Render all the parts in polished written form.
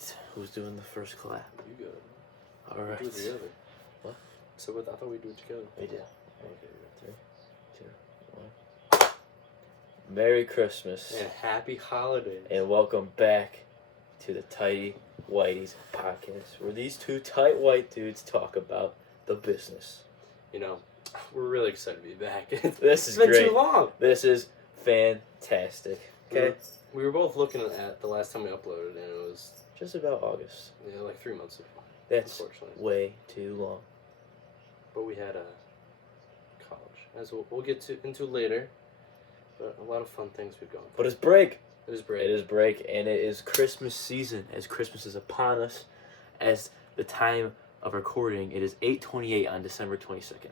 right. Who's doing the first clap? You go. All right. Do it together. What? So I thought we'd do it together. We did. Okay. 3, 2, 1. Merry Christmas. And happy holidays. And welcome back to the Tighty Whities podcast, where these two tight white dudes talk about the business. You know, we're really excited to be back. This is it's been great. too long. This is fantastic. Okay? We were both looking at the last time we uploaded, and it was Just about August. like 3 months ago. That's Unfortunately. way too long. But we had college, as we'll get into later. But a lot of fun things we've gone through. But it's break. It is break. It is break, and it is Christmas season, as Christmas is upon us. As the time of recording, it is 8:28 on December 22nd.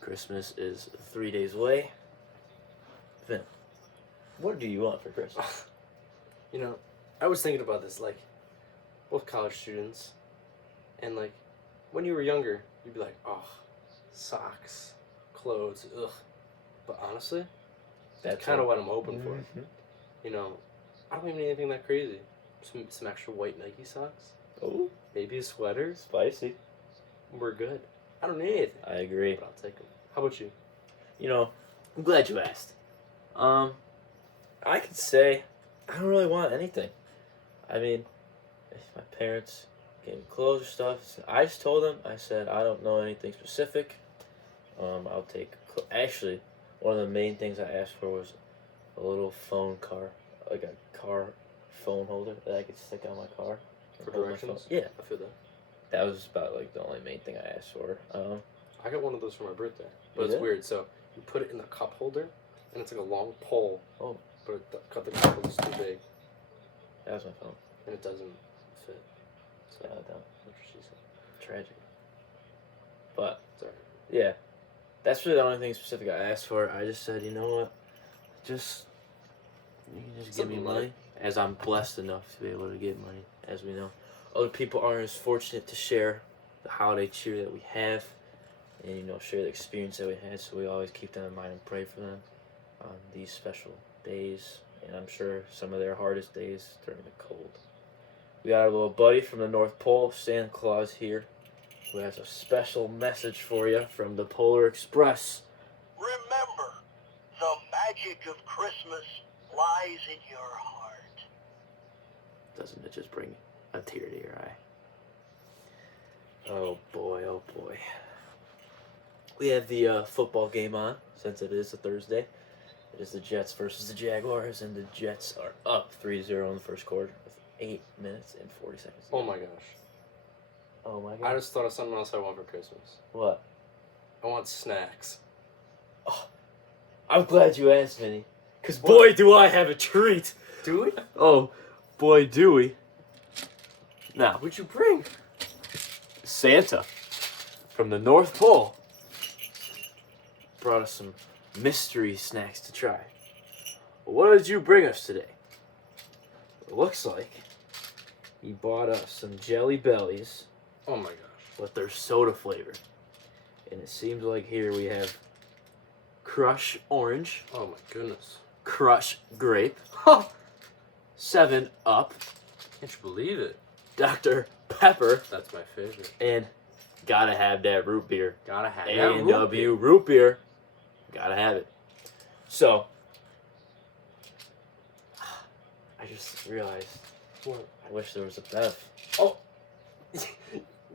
Christmas is 3 days away. Vin, what do you want for Christmas? You know, I was thinking about this, like, both college students, and, like, when you were younger, you'd be like, oh, socks, clothes, ugh. But honestly, that's kind of what I'm hoping for. Mm-hmm. You know, I don't even need anything that crazy. Some extra white Nike socks. Oh, Maybe a sweater. spicy. We're good. I don't need anything. I agree. But I'll take them. How about you? You know, I'm glad you asked. I could say I don't really want anything. I mean, if my parents gave me clothes or stuff, I just told them, I said, I don't know anything specific. I'll take, actually, one of the main things I asked for was a little phone car, like a car phone holder that I could stick on my car. For Hold my directions? phone. Yeah. I feel that. That was about, like, the only main thing I asked for. I got one of those for my birthday. But You it's did? weird. So you put it in the cup holder, and it's like a long pole. Oh. But the cup holder's too big, That was my phone. and it doesn't fit. So Yeah, that's what she said. tragic. But, Sorry. yeah, that's really the only thing specific I asked for. I just said, you know what, you can just give me Something money, light. as I'm blessed enough to be able to get money, as we know. Other people aren't as fortunate to share the holiday cheer that we have, and, you know, share the experience that we had, so we always keep them in mind and pray for them on these special days, and I'm sure some of their hardest days during the cold. We got our little buddy from the North Pole, Santa Claus, here, who has a special message for you from the Polar Express. Remember, the magic of Christmas lies in your heart. Doesn't it just bring a tear to your eye? Oh boy, oh boy. We have the football game on, since it is a Thursday. It is the Jets versus the Jaguars, and the Jets are up 3-0 in the first quarter with 8 minutes and 40 seconds. Oh my gosh. Oh my I god. just thought of something else I want for Christmas. What? I want snacks. Oh, I'm glad you asked, Vinny. Because boy, do I have a treat. Do we? Oh, boy, do we. Now, What'd you bring? Santa from the North Pole brought us some mystery snacks to try. What did you bring us today? It looks like he bought us some Jelly Bellies Oh my gosh. with their soda flavor. And it seems like here we have Crush Orange, Oh my goodness. Crush Grape, 7 Up, Can't you believe it? Dr. Pepper, That's my favorite. and gotta have that root beer. Gotta have A&W root beer. Gotta have it. So, I just realized What? I wish there was a Bev. Oh.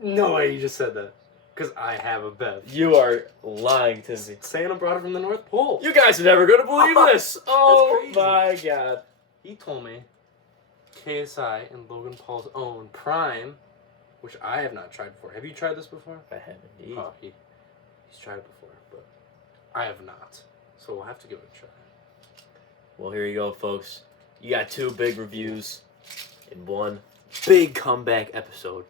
No way you just said that. Because I have a Bev. You are lying to me. Santa brought it from the North Pole. You guys are never gonna believe this. Oh crazy. my god. He told me KSI and Logan Paul's own Prime, which I have not tried before. Have you tried this before? I have indeed. Oh, he's tried it before, but I have not. So we'll have to give it a try. Well, here you go, folks. You got 2 big reviews in one big comeback episode.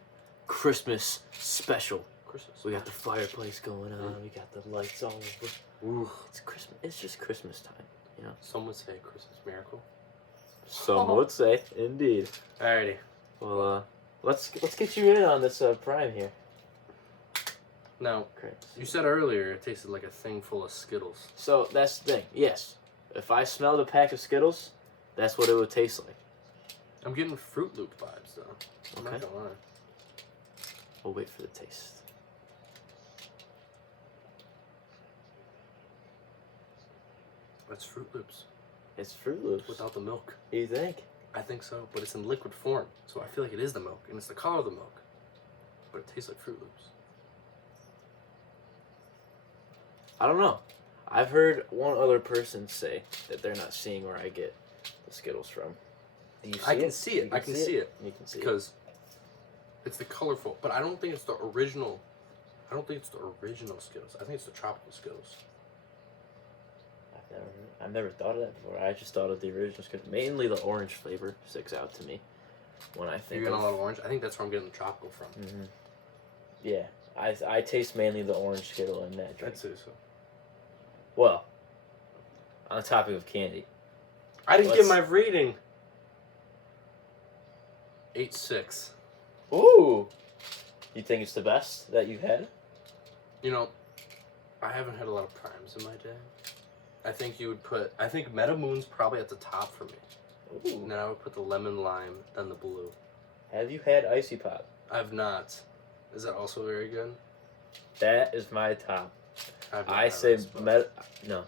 Christmas special. Christmas. We got the fireplace going on. We got the lights all over. Ooh. It's Christmas. It's just Christmas time, you know. Some would say Christmas miracle. Some would say, indeed. Alrighty. Well, let's get you in on this Prime here. Now, Great. you said earlier it tasted like a thing full of Skittles. So that's the thing. Yes, if I smelled a pack of Skittles, that's what it would taste like. I'm getting Fruit Loop vibes though. I'm not Okay. gonna lie. We'll wait for the taste. That's Fruit Loops It's Fruit Loops. without the milk. You think? I think so, but it's in liquid form, so I feel like it is the milk, and it's the color of the milk, but it tastes like Fruit Loops. I don't know. I've heard one other person say that they're not seeing where I get the Skittles from. Do you see I it? can see it. You I can see it You can see it. because it's the colorful, but I don't think it's the original. I don't think it's the original Skittles. I think it's the tropical Skittles. I've never thought of that before. I just thought of the original Skittles. Mainly the orange flavor sticks out to me when I think You're getting of... a lot of orange. I think that's where I'm getting the tropical from. Mm-hmm. Yeah, I taste mainly the orange Skittle in that drink. I'd say so. Well, on the topic of candy, I didn't Let's- get my rating. 8.6. ooh, you think it's the best that you've had? You know, I haven't had a lot of primes in my day. I think you would put. I think Metamoon's probably at the top for me. Ooh. And then I would put the lemon lime, then the blue. Have you had Icy Pop? I've not. Is that also very good? That is my top. I've not I had say this, but- no.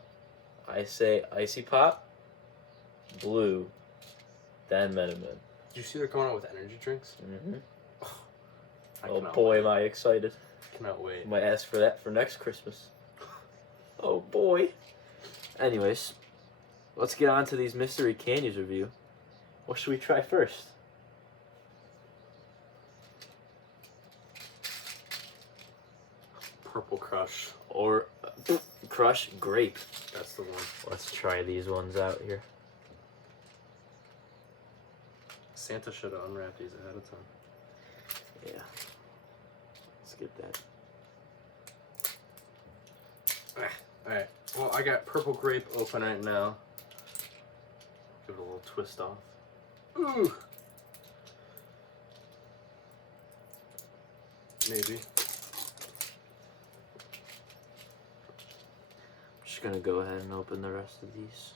I say Icy Pop, blue, then Metamin. Did you see they're coming out with energy drinks? Mm-hmm. I Oh cannot boy, wait. am I excited! Cannot wait. Might ask for that for next Christmas. Oh boy. Anyways, let's get on to these mystery candies review. What should we try first? Purple Crush. Or Crush Grape. That's the one. Let's try these ones out here. Santa should have unwrapped these ahead of time. Yeah. Let's get that. Alright. Well, I got Purple Grape open right now. Give it a little twist off. Ooh! Maybe. Just gonna go ahead and open the rest of these.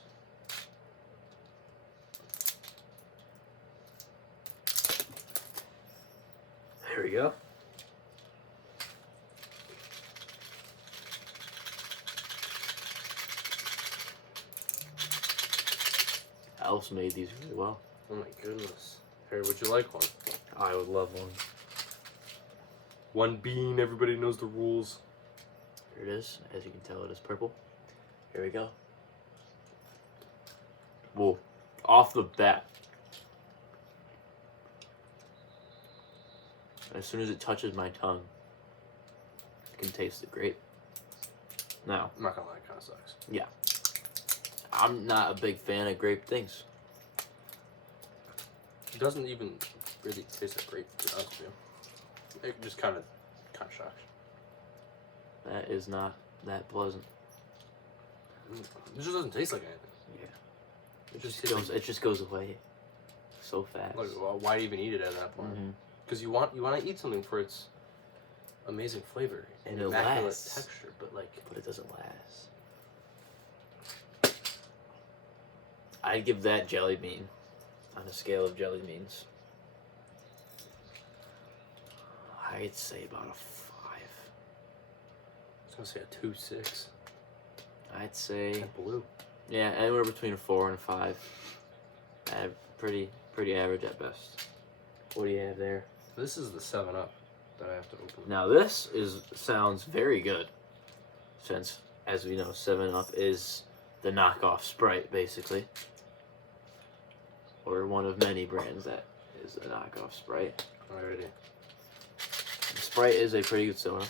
There we go. Alice made these really well. Oh my goodness. Harry, would you like one? I would love one. One bean, everybody knows the rules. Here it is. As you can tell, it is purple. Here we go. Whoa. Off the bat. As soon as it touches my tongue, I can taste the grape. Now, I'm not gonna lie, it kinda sucks. I'm not a big fan of grape things. It doesn't even really taste like grape, to be honest with you. It just kinda shocks. That is not that pleasant. It just doesn't taste like anything. Yeah. It just tastes like, It just goes away so fast. like, well, why even eat it at that point? Mhm. Because you want to eat something for its amazing flavor And it immaculate lasts. texture, but like But it doesn't last. I'd give that jelly bean on a scale of jelly beans. I'd say about a 5. I was gonna say a 2.6. I'd say That blue. yeah, anywhere between a 4 and a 5. Pretty average at best. What do you have there? This is the 7-Up that I have to open. Now this sounds very good, since as we know, 7-Up is the knockoff Sprite, basically, or one of many brands that is a knockoff Sprite. Alrighty. Sprite is a pretty good soda.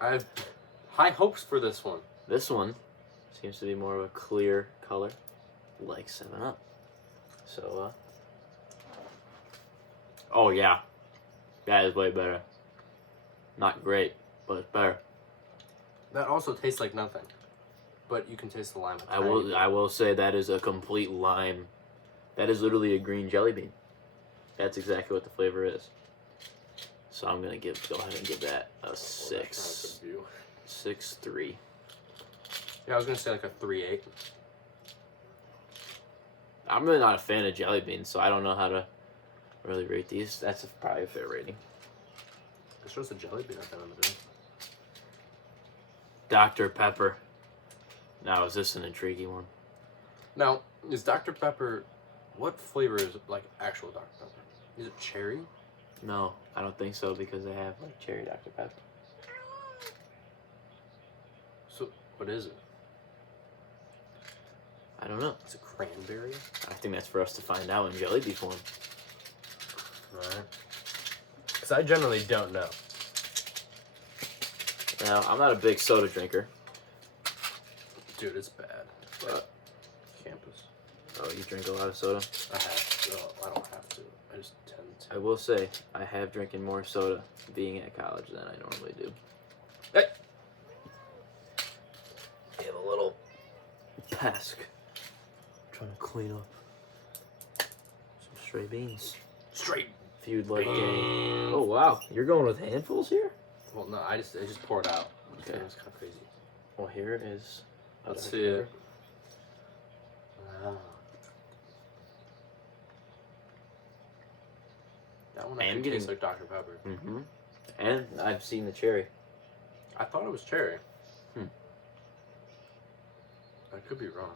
I have high hopes for this one. This one seems to be more of a clear color, like 7-Up. So, oh yeah, that is way better. Not great, but it's better. That also tastes like nothing, but you can taste the lime. I will say that is a complete lime. That is literally a green jelly bean. That's exactly what the flavor is. So I'm gonna go ahead and give that a 6. 6.3. Yeah, I was gonna say like a 3.8. I'm really not a fan of jelly beans, so I don't know how to really rate these. That's probably a fair rating. It's just a jelly bean at the end of the day. Dr. Pepper. Now, is this an intriguing one? Now, is Dr. Pepper, what flavor is it, like actual Dr. Pepper? Is it cherry? No, I don't think so because they have like cherry Dr. Pepper. So, what is it? I don't know. Is it cranberry? I think that's for us to find out in jelly bean form. Alright. Because I generally don't know. Now, I'm not a big soda drinker. Dude, it's bad. Like, campus. Oh, you drink a lot of soda? I have to. No, I don't have to. I just tend to. I will say, I have drinking more soda being at college than I normally do. Hey! I have a little pesk. Trying to clean up some stray beans. Straight. If you'd like a... beans. Oh, wow. You're going with handfuls here? Well, no, I just poured out. Okay. It was kind of crazy. Well, here is... Let's see it. Wow. That one actually tastes like Dr. Pepper. Mm-hmm. And I've seen the cherry. I thought it was cherry. Hmm. I could be wrong.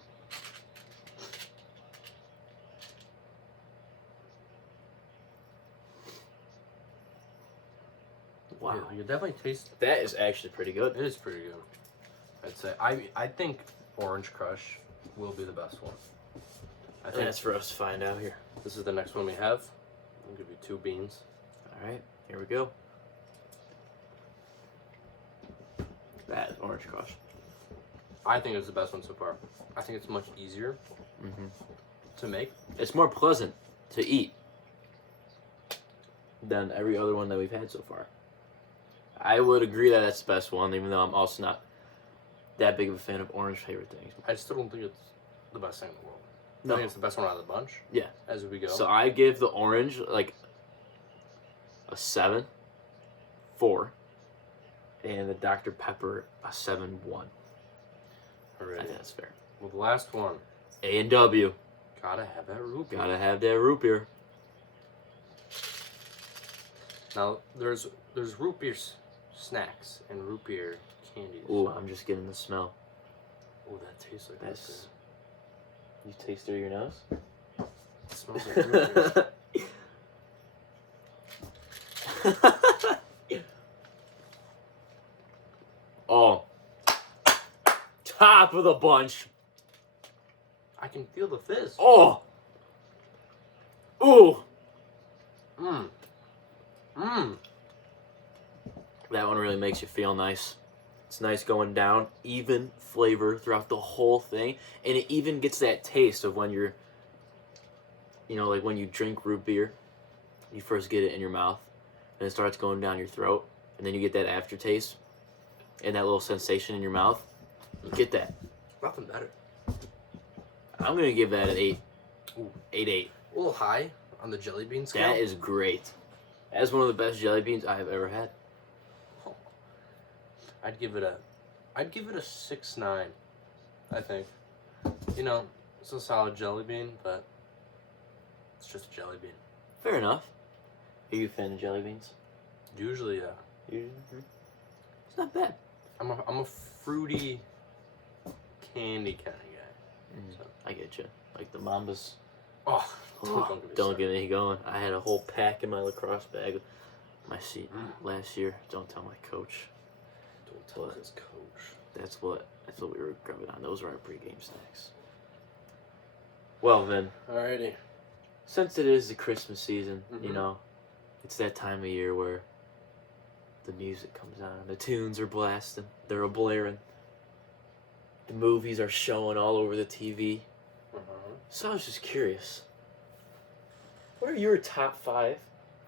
Wow. Yeah, you definitely taste. That is actually pretty good. It is pretty good. I'd say. I think Orange Crush will be the best one. I think That's for us to find out here. this is the next one we have. I'll give you 2 beans. All right, here we go. That is Orange Crush. I think it's the best one so far. I think it's much easier Mm-hmm. to make. It's more pleasant to eat than every other one that we've had so far. I would agree that that's the best one, even though I'm also not that big of a fan of orange flavored things. I still don't think it's the best thing in the world. No. I think it's the best one out of the bunch. Yeah. As we go. So I give the orange like a 7, 4, and the Dr. Pepper a 7-1. I Alright. think that's fair. Well, the last one. A&W. Gotta have that root beer. Gotta have that root beer. Now, there's root beer snacks and root beer candies. Ooh, I'm just getting the smell. Ooh, that tastes like That's... You taste through your nose? root beer. It smells like root beer. Oh. Top of the bunch. I can feel the fizz. Oh. Ooh. Mmm. Mmm. That one really makes you feel nice. It's nice going down, even flavor throughout the whole thing, and it even gets that taste of when you're, you know, like when you drink root beer, you first get it in your mouth, and it starts going down your throat, and then you get that aftertaste, and that little sensation in your mouth. You get that. Nothing better. I'm gonna give that an 8. Ooh. 8-8. A little high on the jelly bean scale. That is great. That's one of the best jelly beans I have ever had. I'd give it a 6-9. I think. You know, it's a solid jelly bean, but it's just a jelly bean. Fair enough. Are you a fan of jelly beans? Usually, It's not bad. I'm a fruity candy kind of guy. So. I get you. Like the Mambas. Oh, Don't get me going. I had a whole pack in my lacrosse bag. My seat last year. Don't tell my coach. Don't tell his coach. That's what we were grabbing on. Those were our pregame snacks. Well, then, Alrighty. since it is the Christmas season, you know, it's that time of year where the music comes on, the tunes are blasting, they're blaring, the movies are showing all over the TV. So I was just curious, what are your top 5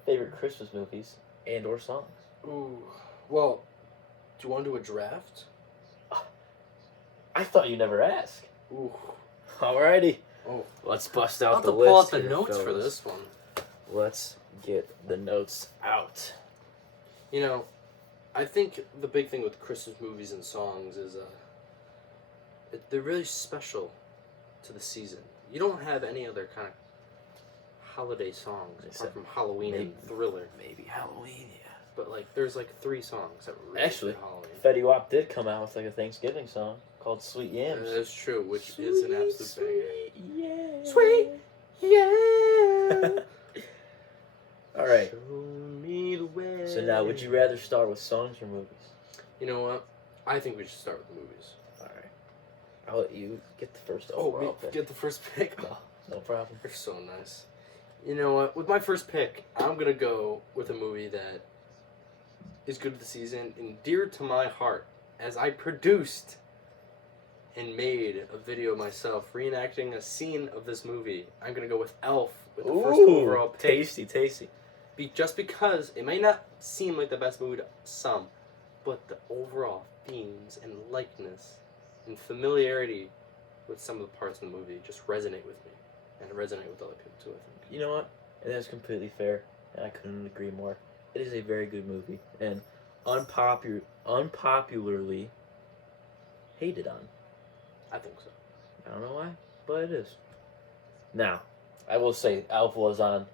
favorite Christmas movies and or songs? Ooh. Well, do you want to do a draft? I thought you never asked. Ooh. Alrighty. Oh. Let's bust I'll out have the to list. pull out the here, notes for fellas. this one. Let's get the notes out. You know, I think the big thing with Christmas movies and songs is they're really special to the season. You don't have any other kind of holiday songs Except apart from Halloween maybe- and Thriller. Maybe Halloween, yeah. But like, there's like 3 songs that were really Actually, for Halloween. Fetty Wap did come out with like a Thanksgiving song called Sweet Yams. That's true, which is an absolute banger. Sweet Yeah. All right. Show me the way. So now, would you rather start with songs or movies? You know what? I think we should start with the movies. All right. I'll let you get the first Oh, overall we pick. get the first pick. Oh, No problem. you're so nice. You know what? With my first pick, I'm gonna go with a movie that is good this season and dear to my heart, as I produced and made a video myself reenacting a scene of this movie. I'm gonna go with Elf with the first overall pick. Tasty. Just because it may not seem like the best movie to some, but the overall themes and likeness and familiarity with some of the parts of the movie just resonate with me, and resonate with other people too, I think. You know what? And that's completely fair, and I couldn't agree more. It is a very good movie, and unpopularly hated on. I think so. I don't know why, but it is. Now, I will say Elf was on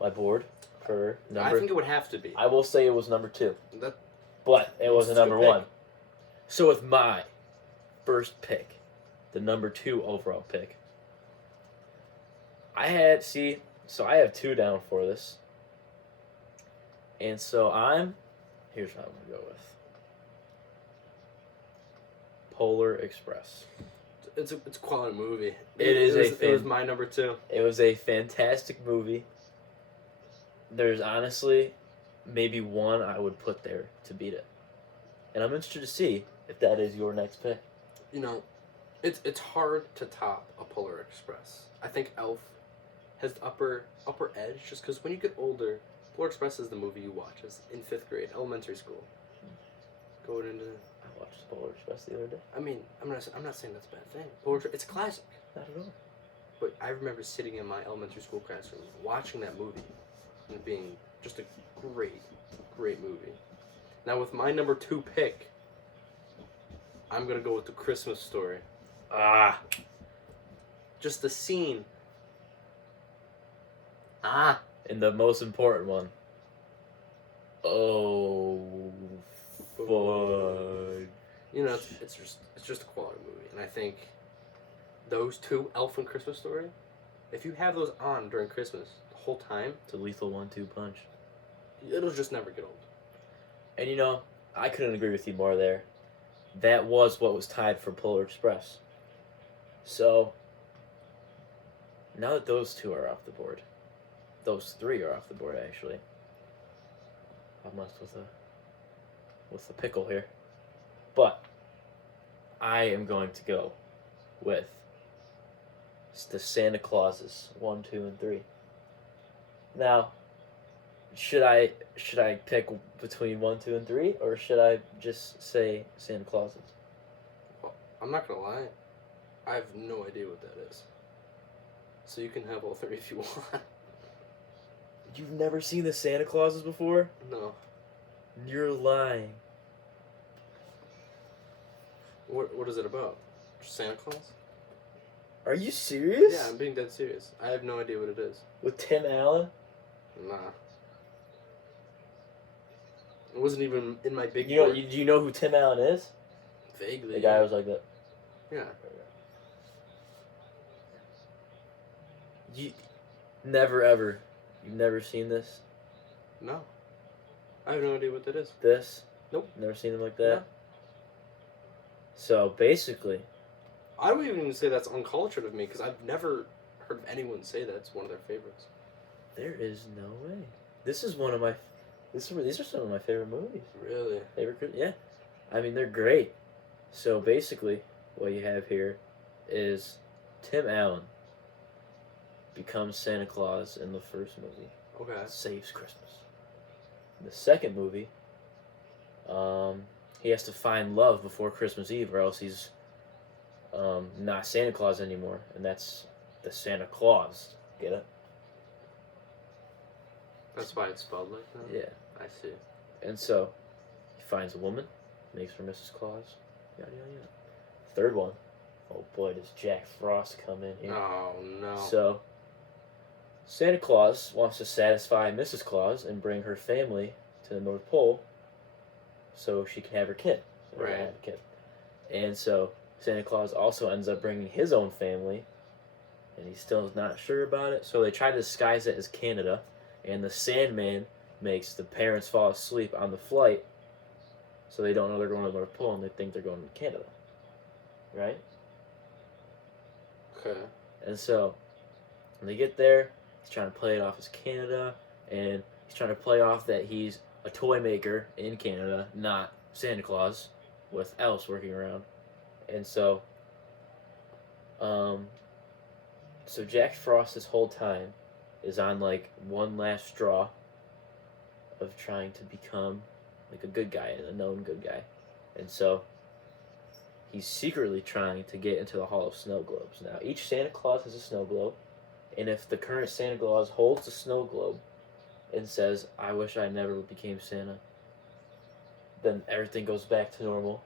my board for number. I think it would have to be. I will say it was number 2, That but it wasn't It's a good number pick. 1. So with my first pick, the number 2 overall pick, I have 2 down for this, and so here's what I'm gonna go with. Polar Express. it's a quality movie. It was my number 2. It was a fantastic movie. There's honestly maybe one I would put there to beat it. And I'm interested to see if that is your next pick. You know, it's hard to top a Polar Express. I think Elf has the upper edge just because when you get older, Polar Express is the movie you watch as in 5th grade, elementary school. Going into, I watched Polar Express the other day. I mean, I'm not saying that's a bad thing. Polar, it's a classic. Not at all. But I remember sitting in my elementary school classroom watching that movie and it being just a great movie. Now with my number 2 pick, I'm gonna go with The Christmas Story. Just the scene. And the most important one. Oh, fudge. You know, it's just a quality movie, and I think those 2, Elf and Christmas Story, if you have those on during Christmas the whole time, It's a lethal 1-2 punch. it'll just never get old. And you know, I couldn't agree with you more there. That was what was tied for Polar Express. So, now that those 2 are off the board, those 3 are off the board actually. I'm left with a pickle here. But I am going to go with the Santa Clauses 1, 2, and 3. Now, should I pick between 1, 2, and 3, or should I just say Santa Clauses? I'm not gonna lie, I have no idea what that is. So you can have all 3 if you want. You've never seen the Santa Clauses before? No. You're lying. What is it about? Just Santa Claus? Are you serious? Yeah, I'm being dead serious. I have no idea what it is. With Tim Allen? Nah. It wasn't even in my big Do you board. know who Tim Allen is? Vaguely. The guy who was like that. Yeah. You never ever. You've never seen this? No. I have no idea what that is. This? Nope. Never seen him like that? No. So basically, I would even say that's uncultured of me because I've never heard of anyone say that it's one of their favorites. there is no way. This is one of my. These are some of my favorite movies. Really? Yeah. I mean, they're great. So basically, what you have here is Tim Allen becomes Santa Claus in the first movie. Okay. Saves Christmas. In the second movie, he has to find love before Christmas Eve, or else he's not Santa Claus anymore, and that's the Santa Claus. Get it? That's why it's spelled like that? Yeah. I see. And so, he finds a woman, makes her Mrs. Claus, yada yada yada. Third one, Oh boy, does Jack Frost come in here. Oh no. So, Santa Claus wants to satisfy Mrs. Claus and bring her family to the North Pole so she can have her kid. So Right. have a kid. And so, Santa Claus also ends up bringing his own family, and he's still not sure about it. So they try to disguise it as Canada, and the Sandman makes the parents fall asleep on the flight so they don't know they're going to the North Pole and they think they're going to Canada. Right? Okay. And so, when they get there, he's trying to play it off as Canada, and he's trying to play off that he's a toy maker in Canada, not Santa Claus, with elves working around. And so, so Jack Frost this whole time is on like one last straw of trying to become like a good guy, a known good guy. And so, he's secretly trying to get into the Hall of Snow Globes. Now, each Santa Claus has a snow globe, and if the current Santa Claus holds the snow globe and says, "I wish I never became Santa," then everything goes back to normal,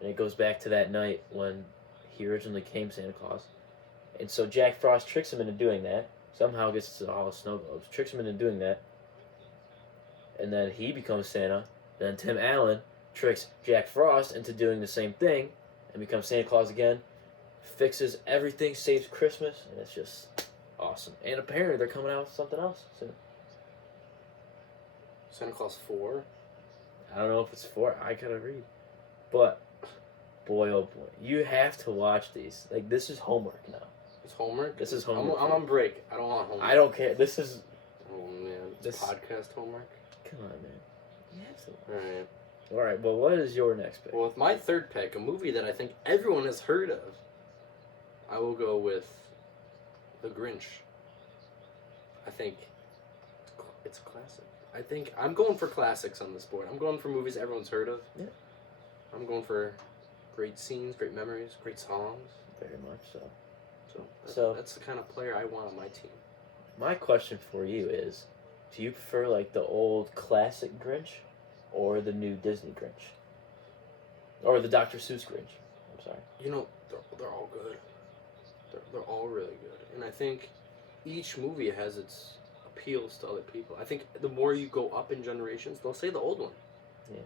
and it goes back to that night when he originally became Santa Claus. And so Jack Frost tricks him into doing that, somehow gets to the Hall of Snow Globes, tricks him into doing that, and then he becomes Santa. Then Tim Allen tricks Jack Frost into doing the same thing and becomes Santa Claus again, fixes everything, saves Christmas, and it's just awesome. And apparently they're coming out with something else soon. Santa Claus 4? I don't know if it's 4. I gotta read. But, boy oh boy, you have to watch these. Like, this is homework now. It's homework? This is homework. I'm on break. I don't want homework. I don't care. This is... Oh man, This- podcast homework? Come on, man. You have to. Alright. Alright, well, what is your next pick? Well, with my third pick, a movie that I think everyone has heard of, I will go with The Grinch. I think it's a classic. I think I'm going for classics on this board. I'm going for movies everyone's heard of. Yeah. I'm going for great scenes, great memories, great songs. Very much so. So that's the kind of player I want on my team. My question for you is, do you prefer like the old classic Grinch or the new Disney Grinch? Or the Dr. Seuss Grinch? I'm sorry. You know, they're all good. They're all really good. And I think each movie has its appeals to other people. I think the more you go up in generations, they'll say the old one. Yeah.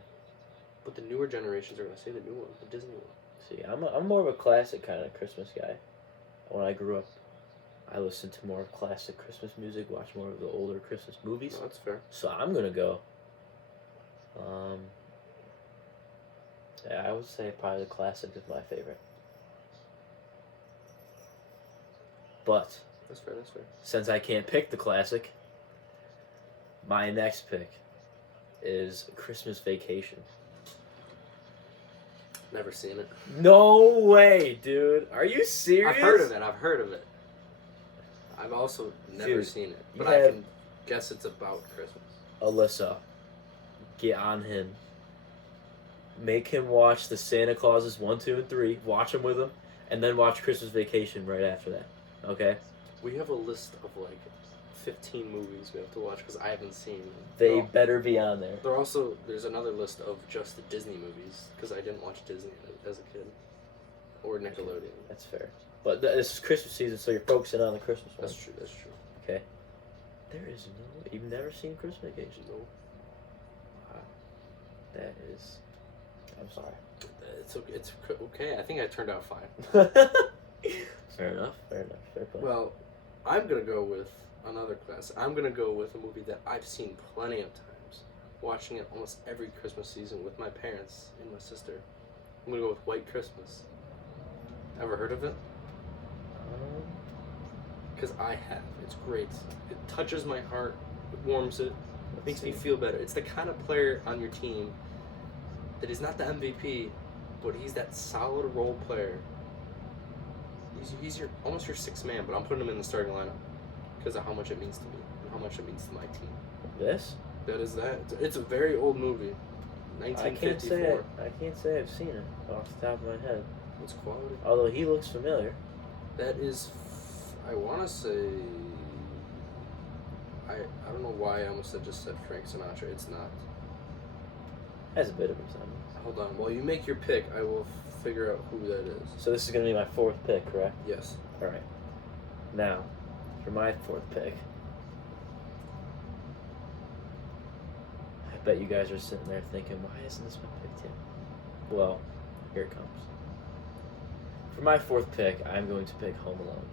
But the newer generations are going to say the new one, the Disney one. See, I'm more of a classic kind of Christmas guy. When I grew up, I listened to more classic Christmas music, watched more of the older Christmas movies. No, that's fair. So I'm gonna go. Yeah, I would say probably the classic is my favorite. But That's fair, that's fair. since I can't pick the classic, my next pick is Christmas Vacation. Never seen it. No way, dude. Are you serious? I've heard of it. I've also never Dude, seen it. you But I have- can guess it's about Christmas. Alyssa, get on him. Make him watch the Santa Clauses 1, 2, and 3. Watch them with him, and then watch Christmas Vacation right after that. Okay? We have a list of like 15 movies we have to watch because I haven't seen them. They No. better be on there. There's another list of just the Disney movies because I didn't watch Disney as a kid or Nickelodeon. That's fair. But this is Christmas season, so you're focusing on the Christmas one. That's true. That's true. Okay. There is no. You've never seen Christmas Vacation? No, Wow. That is. I'm sorry. it's okay. It's okay. I think I turned out fine. Fair enough. Fair play. Well, I'm gonna go with another class. I'm gonna go with a movie that I've seen plenty of times, watching it almost every Christmas season with my parents and my sister. I'm gonna go with White Christmas. Ever heard of it? Because I have. It's great. It touches my heart. It warms it. It makes me feel better. It's the kind of player on your team that is not the MVP, but he's that solid role player. He's your almost your sixth man, but I'm putting him in the starting lineup because of how much it means to me and how much it means to my team. This? That is that. It's a very old movie. I 1954. can't say I've seen it off the top of my head. It's quality. Although he looks familiar. That is, I want to say, I don't know why I almost just said Frank Sinatra. It's not. Has a bit of resemblance. Hold on. While you make your pick, I will figure out who that is. So this is gonna be my fourth pick, correct? Yes. All right. Now, for my fourth pick, I bet you guys are sitting there thinking, why isn't this my pick yet? Well, here it comes. For my fourth pick, I'm going to pick Home Alone.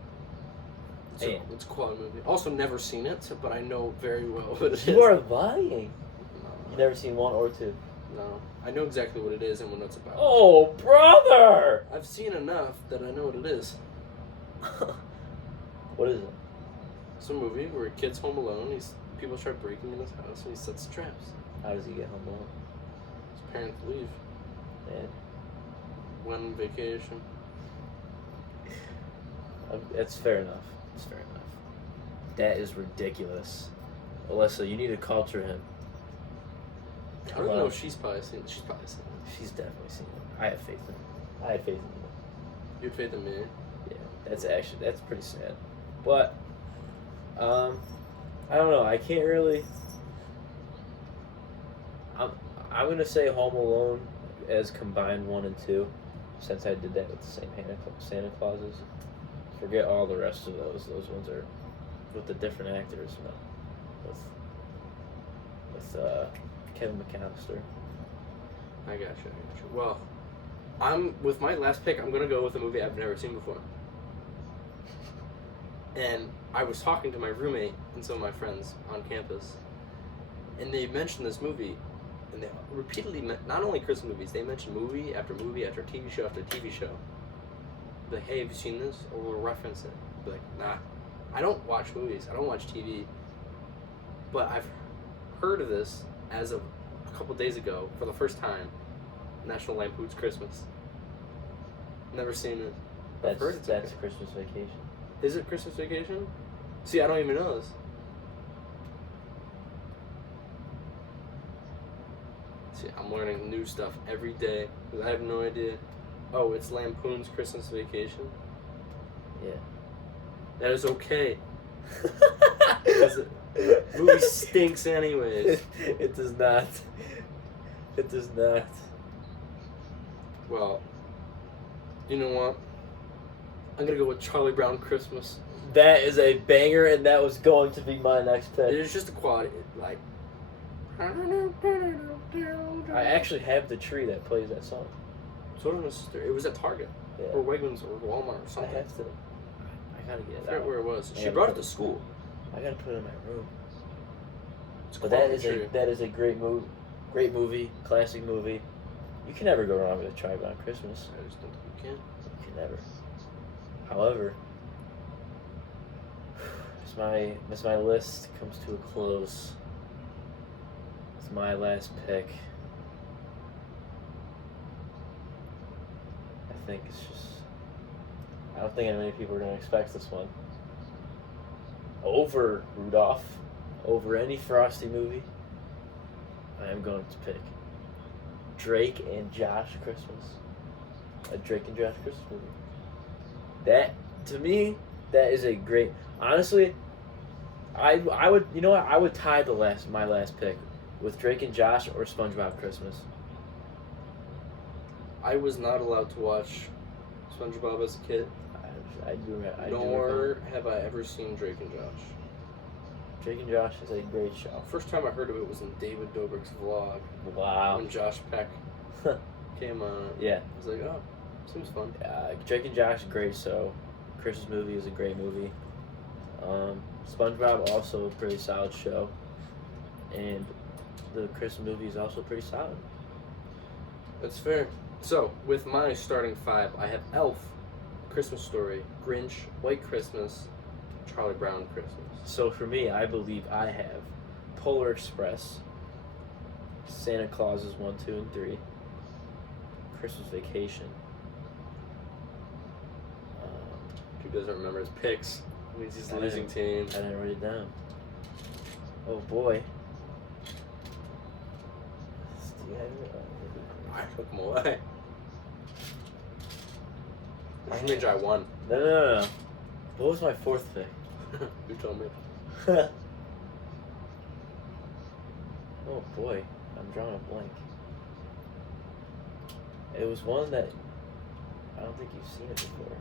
It's a quality movie. Also, never seen it, but I know very well what it is. You are lying. No, You've never seen 1 or 2. no. I know exactly what it is and what it's about. Oh, brother! I've seen enough that I know what it is. What is it? It's a movie where a kid's home alone. People start breaking in his house and he sets traps. How does he get home alone? His parents leave. Man, Went on vacation. that's fair enough. It's fair enough. That is ridiculous. Alyssa, you need to culture him. I don't know if she's probably seen it. She's probably seen it. She's definitely seen it. I have faith in him. I had faith in him. You have faith in me? Yeah, that's pretty sad. But, I don't know. I can't really. I'm gonna say Home Alone as combined 1 and 2, since I did that with the same Santa Clauses. Forget all the rest of those. Those ones are with the different actors, you know. With Kevin McAllister. I got you. Well, with my last pick, I'm gonna go with a movie I've never seen before. And I was talking to my roommate and some of my friends on campus, and they mentioned this movie, and they repeatedly not only Christmas movies, they mentioned movie after movie after TV show after TV show. Like, hey, have you seen this? Or we'll reference it. Be like, nah, I don't watch movies. I don't watch TV. But I've heard of this as of a couple days ago for the first time. National Lampoon's Christmas. Never seen it. I've heard it's That's okay. Christmas Vacation. Is it Christmas Vacation? See, I don't even know this. See, I'm learning new stuff every day because I have no idea. Oh, it's Lampoon's Christmas Vacation. Yeah. That is okay. The movie stinks anyways. It does not. It does not. Well, you know what? I'm gonna go with Charlie Brown Christmas. That is a banger, and that was going to be my next pick. It's just a quality, like. I actually have the tree that plays that song. So did my sister. It was at Target Yeah. or Wegmans or Walmart or I something. have to. I gotta get I it forget out. where it was. She Yeah, brought it but- to school. I gotta put it in my room. It's But that quality is tree. that is a great movie, classic movie. You can never go wrong with a Charlie Brown Christmas. I just don't think you can. You can never. However, as my list comes to a close, it's my last pick. I think it's just. I don't think many people are going to expect this one. Over Rudolph, over any Frosty movie, I am going to pick Drake and Josh Christmas. A Drake and Josh Christmas movie. That, to me, that is a great. Honestly, I would, you know what? I would tie my last pick with Drake and Josh or SpongeBob Christmas. I was not allowed to watch SpongeBob as a kid, I do. nor have I ever seen Drake and Josh. Drake and Josh is a great show. First time I heard of it was in David Dobrik's vlog Wow. when Josh Peck came on it. Yeah. I was like, oh, seems fun. Drake and Josh, great show. Christmas movie is a great movie. SpongeBob, also a pretty solid show. And the Christmas movie is also pretty solid. That's fair. So, with my starting 5, I have Elf, Christmas Story, Grinch, White Christmas, Charlie Brown Christmas. So for me, I believe I have Polar Express, Santa Clauses 1, 2, and 3, Christmas Vacation. He doesn't remember his picks. It means he's I losing team. I didn't write it down. Oh boy. Do you have it? I took him away. Which means I won. No. What was my fourth pick? You told me. Oh boy, I'm drawing a blank. It was one that I don't think you've seen it before.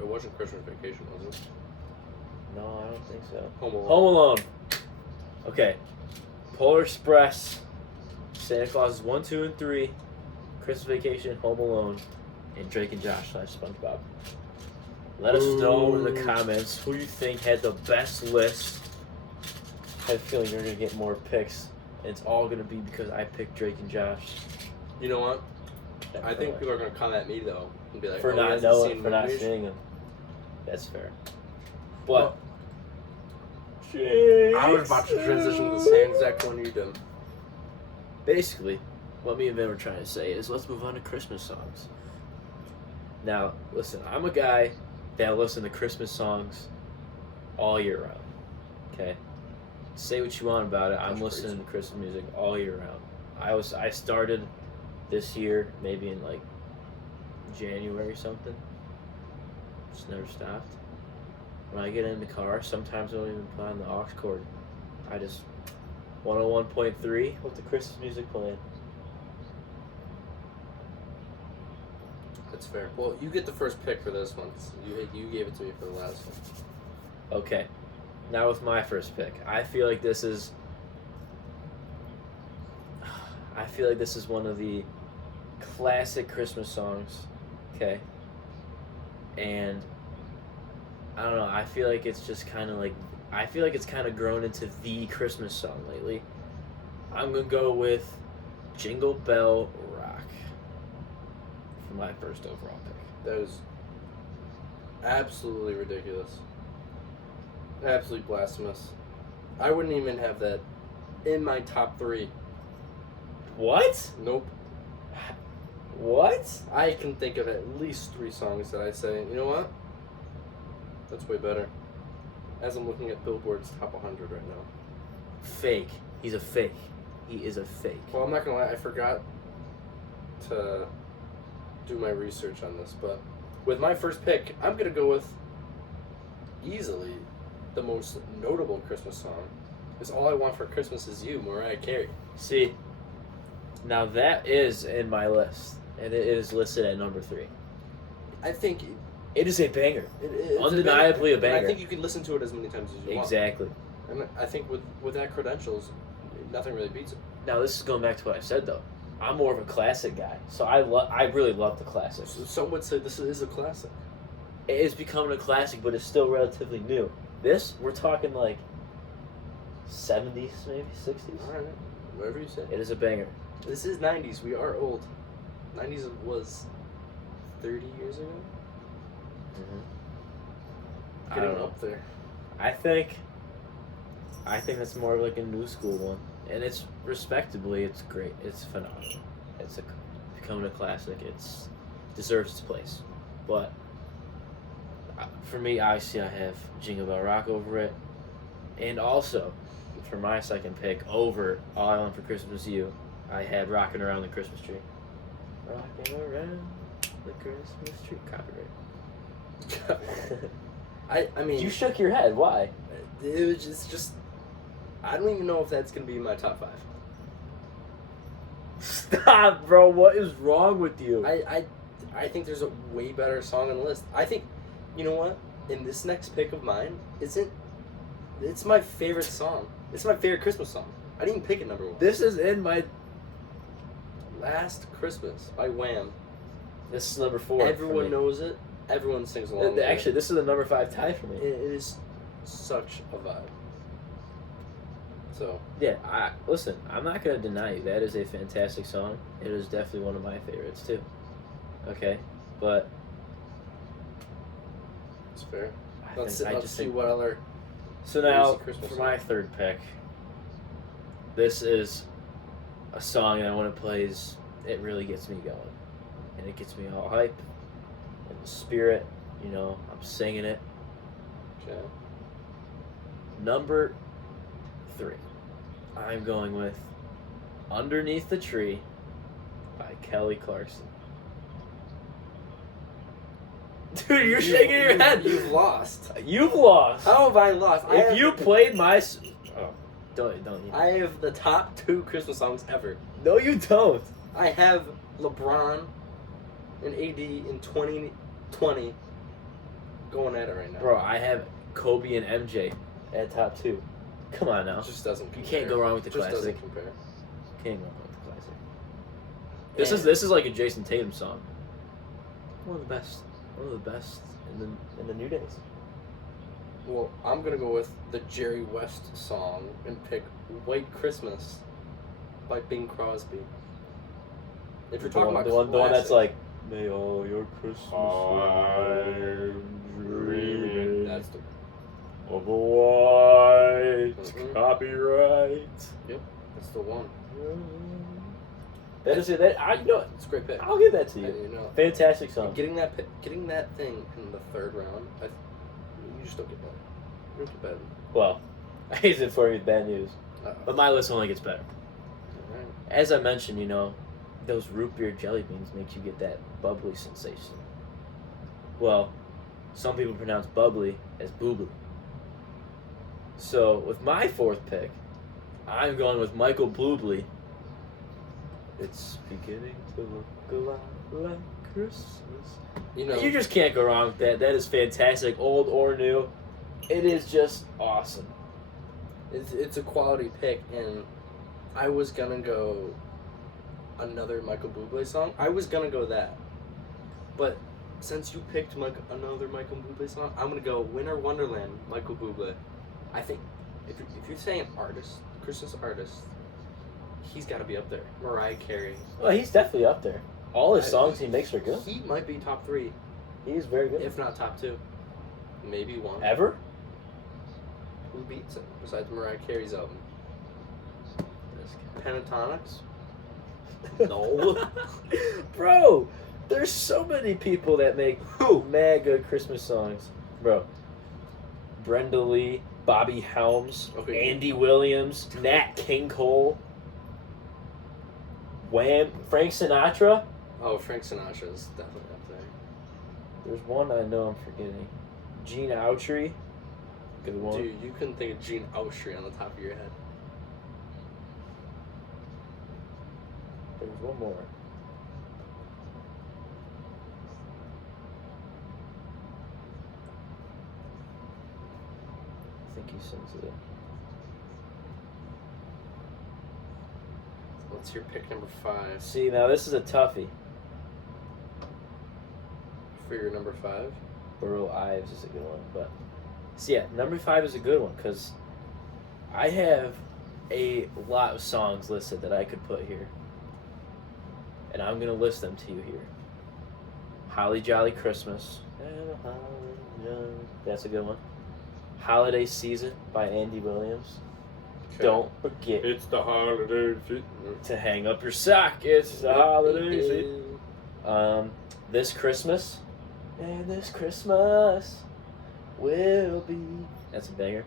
It wasn't Christmas Vacation, was it? No, I don't think so. Home Alone. Home Alone. Okay. Polar Express, Santa Claus 1, 2, and 3, Christmas Vacation, Home Alone, and Drake and Josh / SpongeBob. Let us know in the comments who you think had the best list. I have a feeling you're going to get more picks. And it's all going to be because I picked Drake and Josh. You know what? I think people are going to come at me, though, and be like, for he not hasn't knowing, seen for not movies. seeing them. That's fair. But I was about to transition to the same exact one you did. basically, what me and Ben were trying to say is let's move on to Christmas songs. Now, listen, I'm a guy that listens to Christmas songs all year round. Okay? Say what you want about it. I'm That's listening crazy. to Christmas music all year round. I started this year, maybe in like January or something. Just never stopped. When I get in the car, sometimes I don't even put on the aux cord. I just 101.3 with the Christmas music playing. That's fair. Well, you get the first pick for this one. You gave it to me for the last one. Okay. Now with my first pick, I feel like this is one of the classic Christmas songs. Okay. And I don't know, I feel like it's just kind of grown into the Christmas song lately. I'm going to go with Jingle Bell Rock for my first overall pick. That was absolutely ridiculous. Absolutely blasphemous. I wouldn't even have that in my top 3. What? Nope. What? I can think of at least 3 songs that I say, you know what? That's way better. As I'm looking at Billboard's top 100 right now. Fake. He's a fake. He is a fake. Well, I'm not gonna lie, I forgot to do my research on this, but with my first pick, I'm gonna go with easily the most notable Christmas song. Is All I Want for Christmas Is You, Mariah Carey. See, now that is in my list, and it is listed at number 3. I think It is a banger. it's Undeniably a and banger. I think you can listen to it as many times as you want. Exactly. And I think with that credentials, nothing really beats it. Now this is going back to what I said though. I'm more of a classic guy, so I really love the classics. Some would say this is a classic. It is becoming a classic, but it's still relatively new. This, we're talking like 70s, maybe 60s. Alright, whatever you say. It is a banger. This is 90s. We are old. 90s was 30 years ago? I Getting don't know. up there. I think that's more of like a new school one, and it's respectably, it's great, it's phenomenal, it's becoming a classic. It's deserves its place, but for me, obviously, I have Jingle Bell Rock over it, and also for my second pick over All I Want for Christmas Is You, I had Rockin' Around the Christmas Tree. Rockin' around the Christmas tree. Copyright. I mean, You shook your head. Why? it was just I don't even know if that's gonna be in my top 5. Stop, bro. What is wrong with you? I think there's a way better song on the list. I think, you know what? In this next pick of mine, it's my favorite song. It's my favorite Christmas song. I didn't even pick it number 1. This is in my. Last Christmas by Wham. This is number 4. Everyone knows it. Everyone sings along. with Actually, it. this is the number 5 tie for me. It is such a vibe. So Yeah, listen, I'm not going to deny you. That is a fantastic song. It is definitely one of my favorites, too. Okay? But it's fair. I Let's just see think. what other. So now, crazy Christmas for song. my third pick, this is a song that when it plays, it really gets me going. And it gets me all hype, in the spirit, you know, I'm singing it. Okay. Number 3, I'm going with Underneath the Tree by Kelly Clarkson. Dude, you're shaking your head. You've lost. You've lost. How have I lost? If you played my... Oh, don't you? I have the top 2 Christmas songs ever. No, you don't. I have LeBron and AD in 2020 going at it right now. Bro, I have Kobe and MJ at top 2. Come on now. It just doesn't You compare. can't go wrong with the Just classic. doesn't compare. Can't go wrong with the classic. This is like a Jason Tatum song. One of the best. One of the best in the new days. Well, I'm gonna go with the Jerry West song and pick "White Christmas" by Bing Crosby. If you're talking about the one that's classics, like, may all your Christmas dreaming that's the of a white Mhm. copyright. that's the one. That is it. You know what? It's a great pick. I'll give that to And, you. you know, Fantastic song. getting that thing in the third round, you just don't get better. You don't get better. Well, I hate it for you with bad news, Uh-oh. but my list only gets better. Alright. As I mentioned, you know, those root beer jelly beans make you get that bubbly sensation. Well, some people pronounce bubbly as boobly. So, with my 4th pick, I'm going with Michael Bublé. It's beginning to look a lot like Christmas. You know, You just can't go wrong with that. That is fantastic, old or new. It is just awesome. it's a quality pick, and I was gonna go another Michael Bublé song. I was gonna go that, but since you picked another Michael Bublé song, I'm gonna go Winter Wonderland, Michael Bublé. I think if you're saying artist, Christmas artist, he's got to be up there. Mariah Carey. Well, he's definitely up there. All his songs he makes are good. He might be top 3, He's very good. if not top 2, maybe 1. Ever? Who beats it besides Mariah Carey's album? Pentatonics? No. Bro, there's so many people that make mad good Christmas songs. Bro, Brenda Lee, Bobby Helms, Okay. Andy Williams, Nat King Cole, Wham, Frank Sinatra. Oh, Frank Sinatra is definitely up there. There's one I know I'm forgetting. Gene Autry. Good one. Dude, you couldn't think of Gene Autry on the top of your head. There's one more. I think he sings it. What's your pick number 5? See, now this is a toughie. For your number 5? Burl Ives is a good one, but see, yeah, number 5 is a good one because I have a lot of songs listed that I could put here, and I'm gonna list them to you here. Holly Jolly Christmas. That's a good one. Holiday Season by Andy Williams. Okay. Don't forget It's the holiday season. to hang up your sock. It's the holiday season. This Christmas, and this Christmas will be. That's a banger.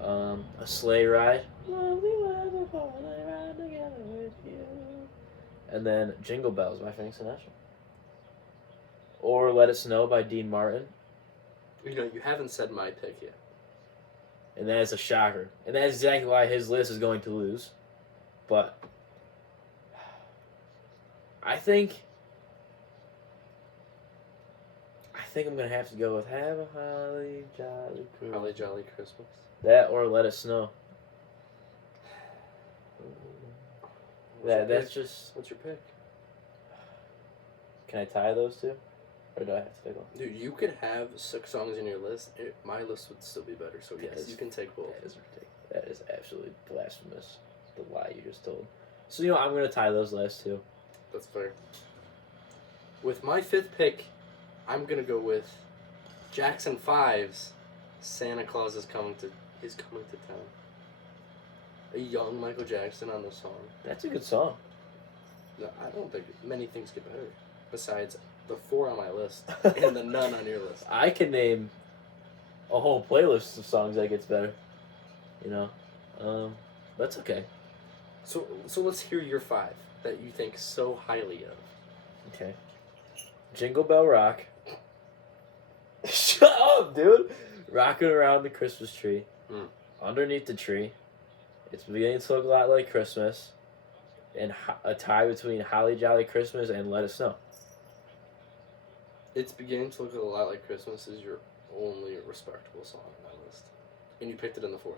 A sleigh ride. Lovely weather for a sleigh ride together with you. And then Jingle Bells by Frank Sinatra. Or Let It Snow by Dean Martin. You know, you haven't said my pick yet. And that is a shocker. And that is exactly why his list is going to lose. But I think I'm going to have to go with Have a Holly Jolly Christmas. Holly Jolly Christmas. That or Let It Snow. That's just... What's your pick? Can I tie those two? Or do I have to pick one? Dude, you could have 6 songs in your list. My list would still be better. So yes, Yes. you can take both. That is ridiculous. That is absolutely blasphemous. The lie you just told. So, you know, I'm going to tie those last two. That's fair. With my 5th pick, I'm gonna go with Jackson 5's "Santa Claus is coming to town." A young Michael Jackson on the song. That's a good song. No, I don't think many things get better. Besides the 4 on my list and the none on your list. I can name a whole playlist of songs that gets better. You know? That's okay. So let's hear your 5 that you think so highly of. Okay. Jingle Bell Rock. Shut up, dude! Rocking around the Christmas tree. Underneath the tree. It's beginning to look a lot like Christmas. And a tie between Holly Jolly Christmas and Let It Snow. It's beginning to look a lot like Christmas is your only respectable song on that list. And you picked it in the 4th round.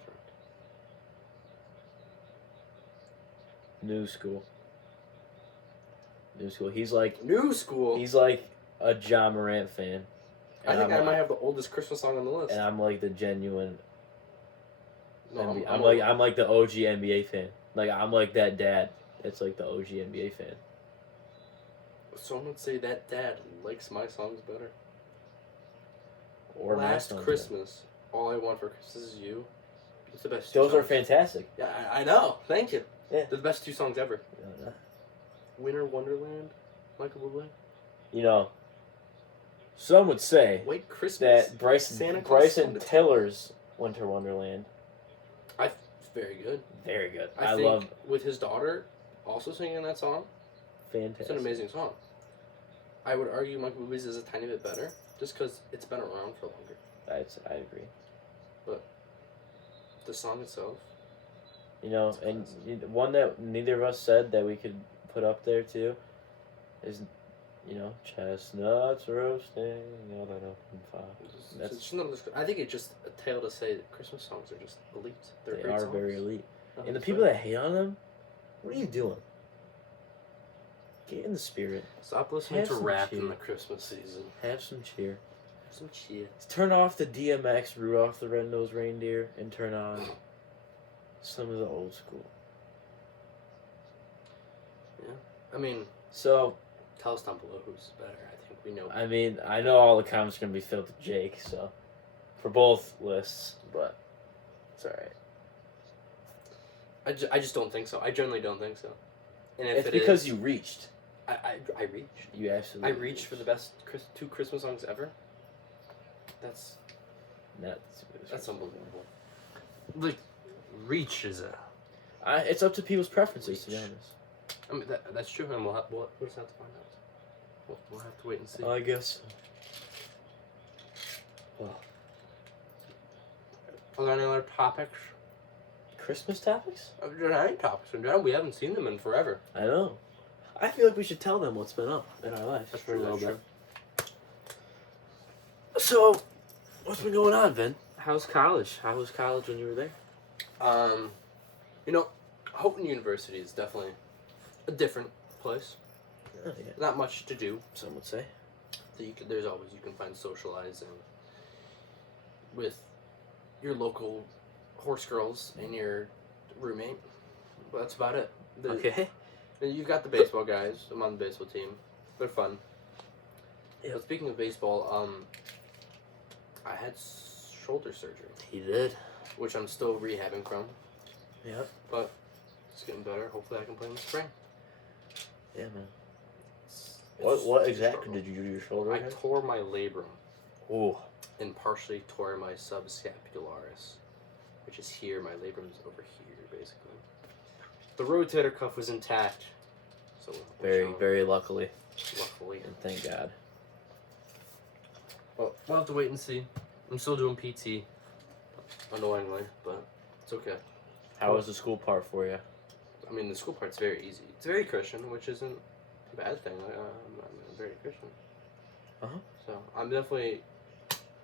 New school. New school. He's like New school? a John Morant fan. I think I might have the oldest Christmas song on the list. And I'm like the genuine. No, I'm like the OG NBA fan. Like I'm like that dad. It's like the OG NBA fan. Some would say that dad likes my songs better. Or my Last songs Christmas, All I Want for Christmas Is You. It's the best. Those are songs. fantastic. Yeah, I know. Thank you. Yeah. They're the best 2 songs ever. Winter Wonderland, Michael Bublé. You know, some would say White Christmas. that Santa Claus Bryson Santa- Tiller's Winter Wonderland. Very good. Very good. I think love with his daughter also singing that song, fantastic. it's an amazing song. I would argue Michael Bublé's is a tiny bit better, just because it's been around for longer. I agree. The song itself. You know, and one that neither of us said that we could put up there too is, you know, chestnuts roasting on an open fire. I think it's just a tale to say that Christmas songs are just elite. They're They great are songs. very elite. Oh, And the that's people right. that hate on them, what are you doing? Get in the spirit. Stop listening Have to some rap cheer. in the Christmas season. Have some cheer. Some cheer. Turn off the DMX Rudolph the Red-Nosed Reindeer and turn on some of the old school. I mean, So, tell us down below who's better. I think we know. I mean, I know all the comments are going to be filled with Jake, so, for both lists, but it's alright. I just don't think so. I generally don't think so. And if It's because is, you reached. I reached. You absolutely I reached for the best 2 Christmas songs ever. That's unbelievable. Like, reach is a. It's up to people's preferences, to be honest. I mean, that's true, and we'll just have to find out. We'll have to wait and see. I guess. Well, Are there any other topics? Christmas topics? There are any topics in general. We haven't seen them in forever. I know. I feel like we should tell them what's been up in our life That's for a true, little that's bit. So, what's been going on, Vin? How's college? How was college when you were there? You know, Houghton University is definitely a different place. Oh, yeah. Not much to do. Some would say. There's always, you can find socializing with your local horse girls and your roommate. But that's about it. Okay. And you've got the baseball guys. I'm on the baseball team. They're fun. Yeah. But speaking of baseball, I had shoulder surgery, He did. which I'm still rehabbing from. Yep. But it's getting better. Hopefully I can play in the spring. Yeah, man. It's What a exactly struggle. did you do to your shoulder? I again? tore my labrum Oh. and partially tore my subscapularis, which is here. My labrum is over here, basically. The rotator cuff was intact, so Very luckily. luckily. And thank God. Well, we'll have to wait and see. I'm still doing PT, annoyingly, but it's okay. How was the school part for you? I mean, the school part's very easy. It's very Christian, which isn't a bad thing. I'm very Christian. Uh-huh. So I'm definitely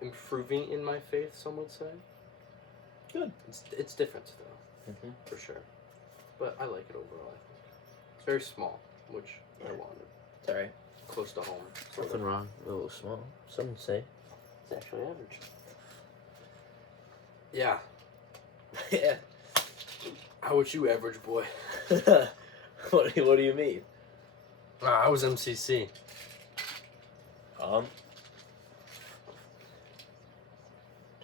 improving in my faith, some would say. Good. It's different, though, Mm-hmm. for sure. But I like it overall, I think. It's very small, which I wanted. It's alright. Close to home. sort Nothing of. wrong. A little small. Some would say it's actually average. Yeah. Yeah. How about you, average boy? What do you mean? I was MCC.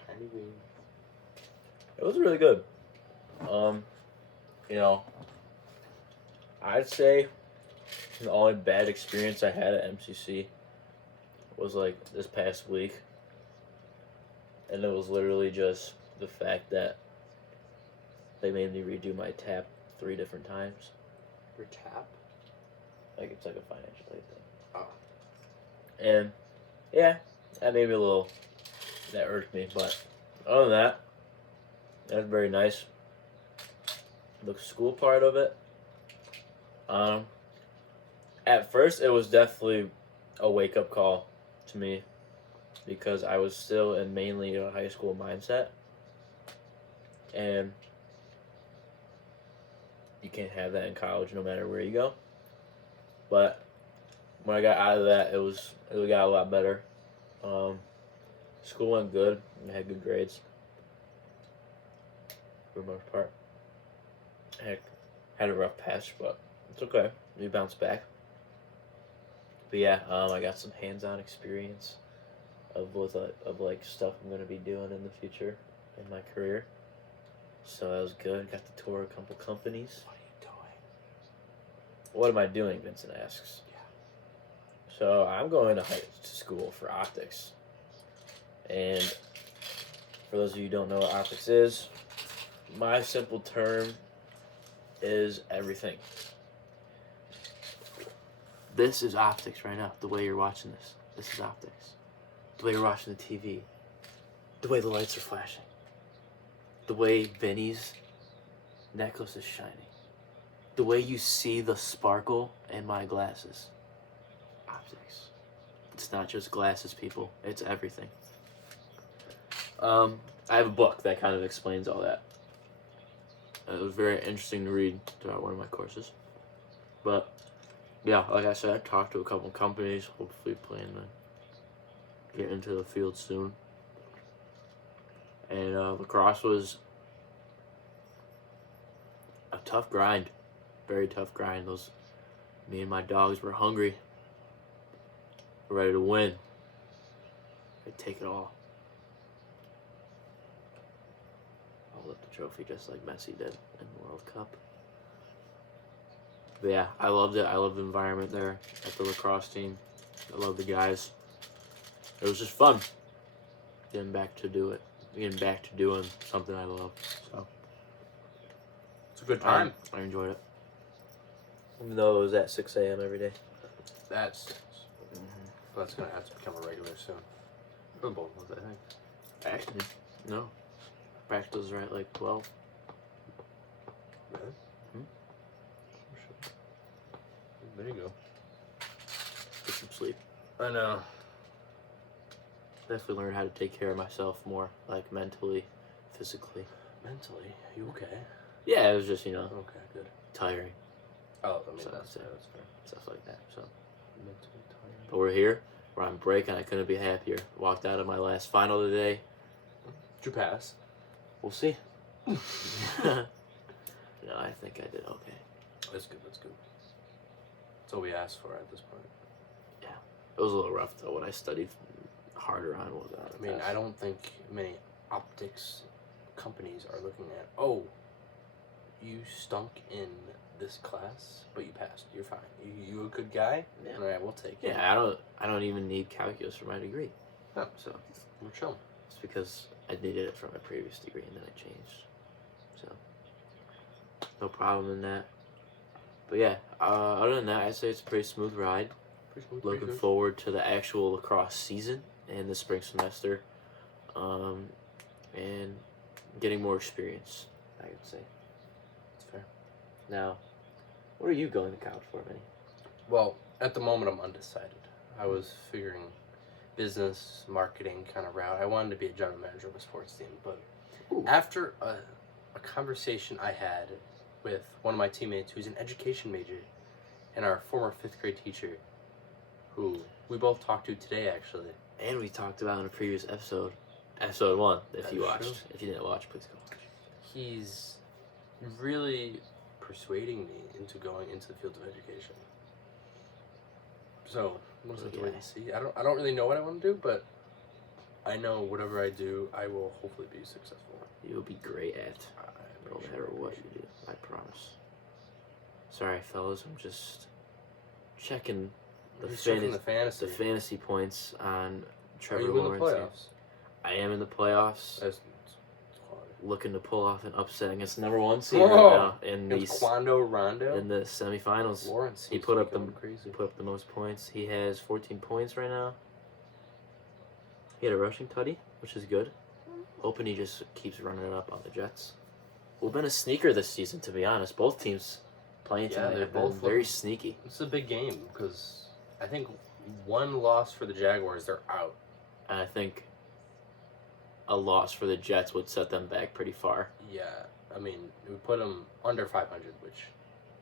Tiny wing. It was really good. You know, I'd say the only bad experience I had at MCC was like this past week. And it was literally just the fact that they made me redo my tap 3 different times. Your tap? Like it's like a financial aid thing. Oh. And yeah, that made me that irked me, but other than that, that was very nice. The school part of it, at first it was definitely a wake-up call to me because I was still in mainly a high school mindset. And you can't have that in college no matter where you go. But when I got out of that, it got a lot better. School went good. I had good grades for the most part. Had a rough patch, but it's okay. We bounced back. But yeah, I got some hands-on experience of like stuff I'm gonna be doing in the future in my career. So that was good. Got to tour a couple companies. What are you doing? What am I doing? Vincent asks. Yeah. So I'm going to school for optics. And for those of you who don't know what optics is, my simple term is everything. This is optics right now, the way you're watching this. This is optics. The way you're watching the TV. The way the lights are flashing. The way Vinny's necklace is shining. The way you see the sparkle in my glasses. Optics. It's not just glasses, people. It's everything. I have a book that kind of explains all that. It was very interesting to read throughout one of my courses. But, yeah, like I said, I talked to a couple companies. Hopefully plan to get into the field soon. And lacrosse was a tough grind. Very tough grind. Me and my dogs were hungry. We're ready to win. I'd take it all. I'll lift the trophy just like Messi did in the World Cup. But yeah, I loved it. I loved the environment there at the lacrosse team. I loved the guys. It was just fun. Getting back to doing something I love. So It's a good time. I enjoyed it. Even though it was at 6 a.m. every day. That's going to have to become a regular soon. For both of us, I think. Actually, no. Practice right like 12. Really? There you go. Get some sleep. I know. Definitely learn how to take care of myself more, like mentally, physically. Mentally? You okay? Yeah, it was just, Okay, good. tiring. Oh, I mean, So that's that's fair. Stuff like that. So, Mentally tired. but we're here. We're on break, and I couldn't be happier. Walked out of my last final today. Did you pass? We'll see. No, I think I did okay. That's good, that's good. That's all we asked for at this point. It was a little rough, though. What I studied harder on was that. I mean, I don't think many optics companies are looking at, oh, you stunk in this class, but you passed. You're fine. You a good guy? Yeah. All right, we'll take it. Yeah, I don't even need calculus for my degree. No. So We're chilling. it's because I needed it for my previous degree and then I changed. So no problem in that. But yeah, other than that, I'd say it's a pretty smooth ride. Pretty smooth, Looking pretty good. forward to the actual lacrosse season and the spring semester, and getting more experience, I would say. That's fair. Now, what are you going to college for, Manny? Well, at the moment, I'm undecided. I was figuring business, marketing kind of route. I wanted to be a general manager of a sports team, but Ooh. after a conversation I had with one of my teammates who's an education major and our former 5th grade teacher, who we both talked to today, actually. And we talked about in a previous episode 1, if That you is watched. true. If you didn't watch, please go watch. He's really persuading me into going into the field of education. So we'll just have to wait and see. I don't really know what I want to do, but I know whatever I do, I will hopefully be successful. You'll be great at no matter what you do. I promise. Sorry, fellas. I'm just checking the fantasy. fantasy points on Are Trevor you in the Lawrence. here. playoffs? I am in the playoffs. That's quality. Looking to pull off an upset against the #1 seed Whoa! right now in Against Quando Rondo? the semifinals. Lawrence He seems put to up be the going crazy. He put up the most points. He has 14 points right now. He had a rushing tutty, which is good. Hoping he just keeps running it up on the Jets. We've been a sneaker this season, to be honest. Both teams playing Yeah, tonight they're have been both very looking- sneaky. It's a big game because I think one loss for the Jaguars, they're out. And I think a loss for the Jets would set them back pretty far. Yeah, I mean, it would put them under 500, which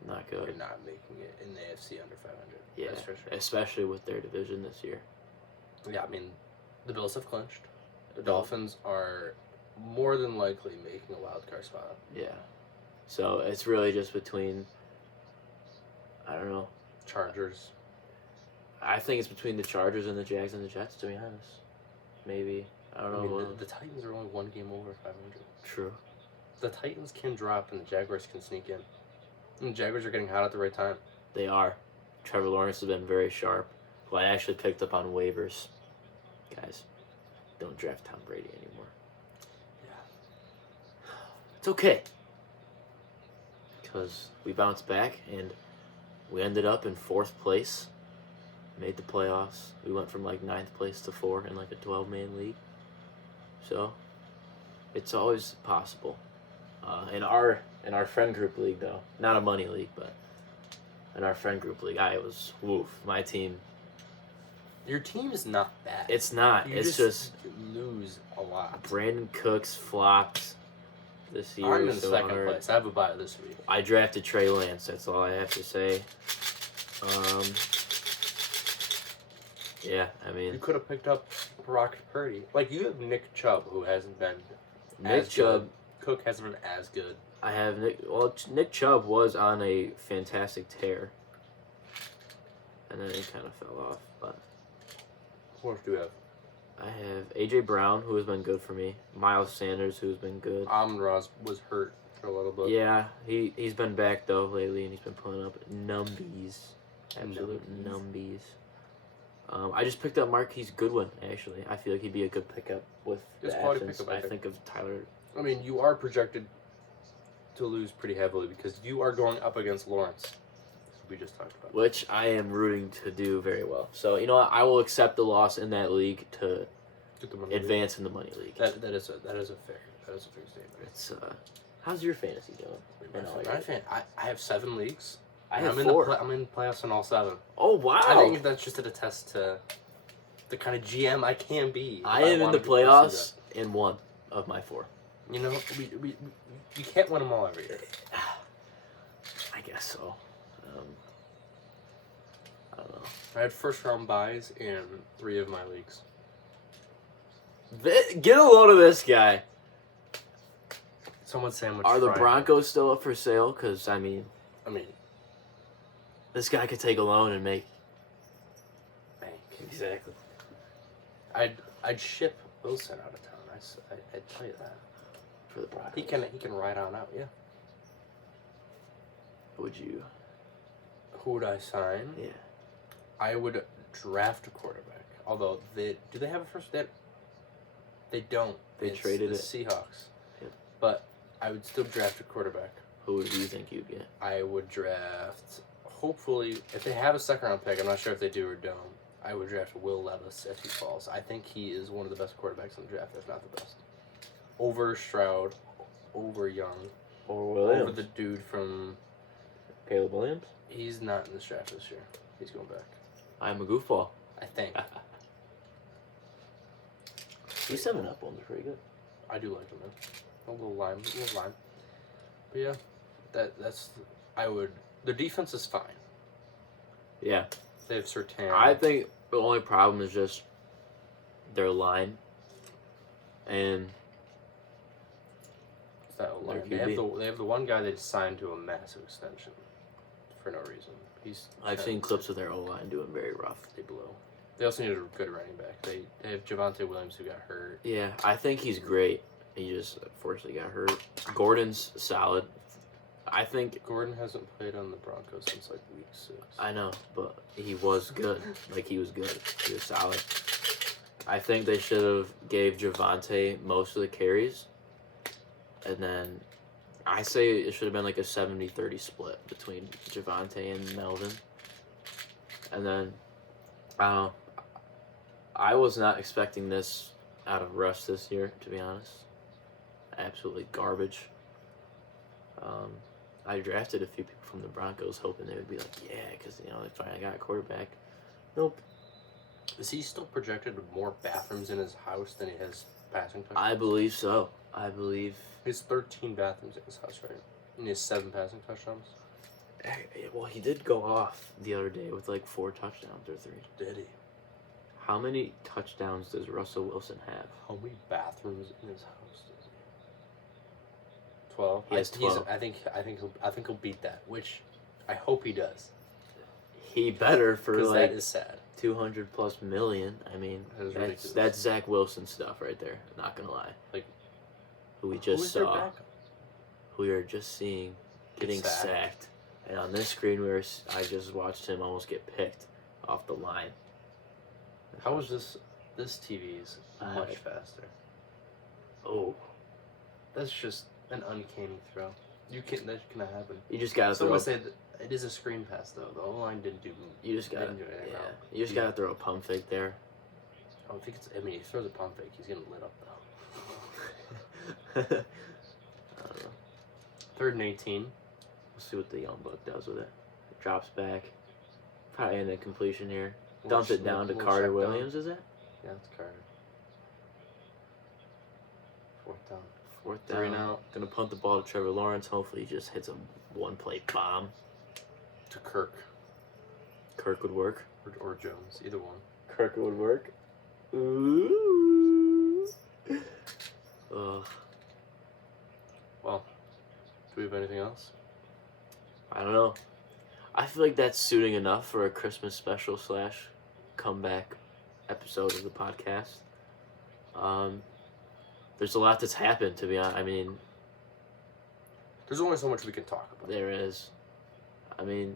Not they're good. not making it in the AFC under 500. Yeah, That's for sure. especially with their division this year. Yeah, I mean, the Bills have clinched. The Dolphins are more than likely making a wild card spot. Yeah. So it's really just between, I don't know. Chargers. I think it's between the Chargers and the Jags and the Jets, to be honest. Maybe. I don't I know. mean, what- the Titans are only one game over 500. True. The Titans can drop and the Jaguars can sneak in. And the Jaguars are getting hot at the right time. They are. Trevor Lawrence has been very sharp. Who I actually picked up on waivers. Guys, don't draft Tom Brady anymore. Yeah. It's okay. Because we bounced back and we ended up in 4th place. Made the playoffs. We went from like 9th place to 4 in like a 12-man league. So, it's always possible. In our friend group league, though, not a money league, but in our friend group league, my team. Your team is not bad. It's not. You It's just lose a lot. Brandon Cooks flopped this year. I'm in so second hard. place. I have a bye this week. I drafted Trey Lance. That's all I have to say. Yeah, I You mean, could have picked up Brock Purdy. Like, you have Nick Chubb, who hasn't been Nick as Chubb. good. Cook hasn't been as good. I have Nick. Well, Nick Chubb was on a fantastic tear, and then he kind of fell off. But What else do you have? I have AJ Brown, who has been good for me. Miles Sanders, who's been good. Amon-Ra was hurt for a little bit. Yeah, he's been back though lately, and he's been pulling up numbies, absolute numbies. I just picked up Marquise Goodwin. Actually, I feel like he'd be a good pickup with It's the quality absence. pickup, I I think of Tyler. I mean, you are projected to lose pretty heavily because you are going up against Lawrence. We just talked about. Which I am rooting to do very well. So, you know what? I will accept the loss in that league to Get the money. advance in the money league. That is a fair statement. It's how's your fantasy going? I have 7 leagues. I have I'm 4. I'm in playoffs in all 7. Oh wow! I think that's just a test to the kind of GM I can be. if I am in wanna the pursue that. playoffs in 1 of my 4. You know, we you can't win them all every year. I guess so. I don't know. I had first round buys in 3 of my leagues. Get a load of this guy. Someone sandwich. Are the Friday. Broncos still up for sale? Because I mean, I mean, this guy could take a loan and make bank. exactly. I'd ship Wilson out of town. I'd tell you that. For the Broncos. He can ride on out. Yeah. Would you? Who would I sign? Yeah. I would draft a quarterback. Although do they have a first? They don't. They It's traded the it. Seahawks. Yep. But I would still draft a quarterback. Who do you think you'd get? I would draft. Hopefully, if they have a second round pick, I'm not sure if they do or don't. I would draft Will Levis if he falls. I think he is one of the best quarterbacks in the draft, if not the best. Over Stroud, over Young, Or Williams? over the dude from. Caleb Williams? He's not in this draft this year. He's going back. I'm a goofball. I think. He's 7-up one's pretty good. I do like him, man. A little lime. But yeah, that's. I would. Their defense is fine. Yeah. They have Surtain. I think the only problem is just their line. And That Their line. They have the one guy they signed to a massive extension for no reason. I've seen clips of their O-line doing very rough. They blow. They also need a good running back. They have Javonte Williams who got hurt. Yeah, I think he's great. He just unfortunately got hurt. Gordon's solid. I think Gordon hasn't played on the Broncos since like week 6. I know, but he was good. Like he was good. He was solid. I think they should have gave Javonte most of the carries. And then I say it should have been like a 70-30 split between Javonte and Melvin. And then I was not expecting this out of Russ this year, to be honest. Absolutely garbage. I drafted a few people from the Broncos hoping they would be like, yeah, because, they finally got a quarterback. Nope. Is he still projected with more bathrooms in his house than he has passing touchdowns? I believe so. I believe. He has 13 bathrooms in his house, right? And he has 7 passing touchdowns. Well, he did go off the other day with like 4 touchdowns or 3. Did he? How many touchdowns does Russell Wilson have? How many bathrooms in his house does he have? 12. He has 12. I think he'll beat that, which I hope he does. He better for Because like that is sad. 200 plus million. I mean, That is ridiculous. that's Zach Wilson stuff right there. Not gonna lie. Like, who we who just is their saw, backup? who we are just seeing getting sacked. And on this screen, I just watched him almost get picked off the line. How is this? This TV is much faster. Oh, That's just an uncanny throw. That cannot happen. you just gotta throw. Someone said it is a screen pass though. The O-line didn't do. You just gotta. didn't do anything wrong. You just gotta throw a pump fake there. I don't think it's. I mean, if he throws a pump fake, he's getting lit up though. I don't know. 3rd and 18. We'll see what the young buck does with it. Drops back. Probably an incompletion here. Little Dumps it sh- down to little Carter check down. Williams, is it? Yeah, it's Carter. 4th down. 4th 3 down. and out. Gonna punt the ball to Trevor Lawrence. Hopefully he just hits a one-play bomb. To Kirk Kirk would work. or Jones, either one. Kirk would work. Ooh. Ugh. Well, do we have anything else? I don't know. I feel like that's suiting enough for a Christmas special / comeback episode of the podcast. There's a lot that's happened, to be honest. I mean, There's only so much we can talk about. there is. I mean,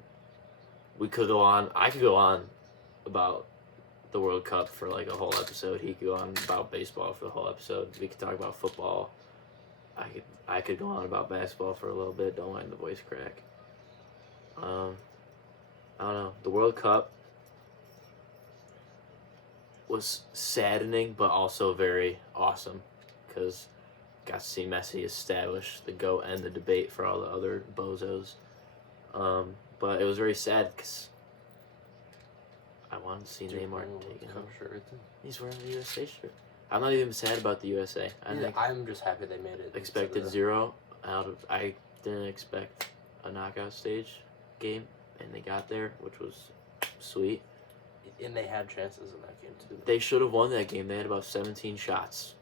we could go on. I could go on about the World Cup for like a whole episode. He could go on about baseball for the whole episode. We could talk about football. I could go on about basketball for a little bit. Don't mind the voice crack. I don't know. The World Cup was saddening, but also very awesome because got to see Messi establish the GOAT and the debate for all the other bozos. But it was very sad because I wanted to see Neymar taken out. Shirt right there. He's wearing the USA shirt. I'm not even sad about the USA. I'm just happy they made it. Expected 0 out of. I didn't expect a knockout stage game, and they got there, which was sweet. And they had chances in that game too. They should have won that game. They had about 17 shots.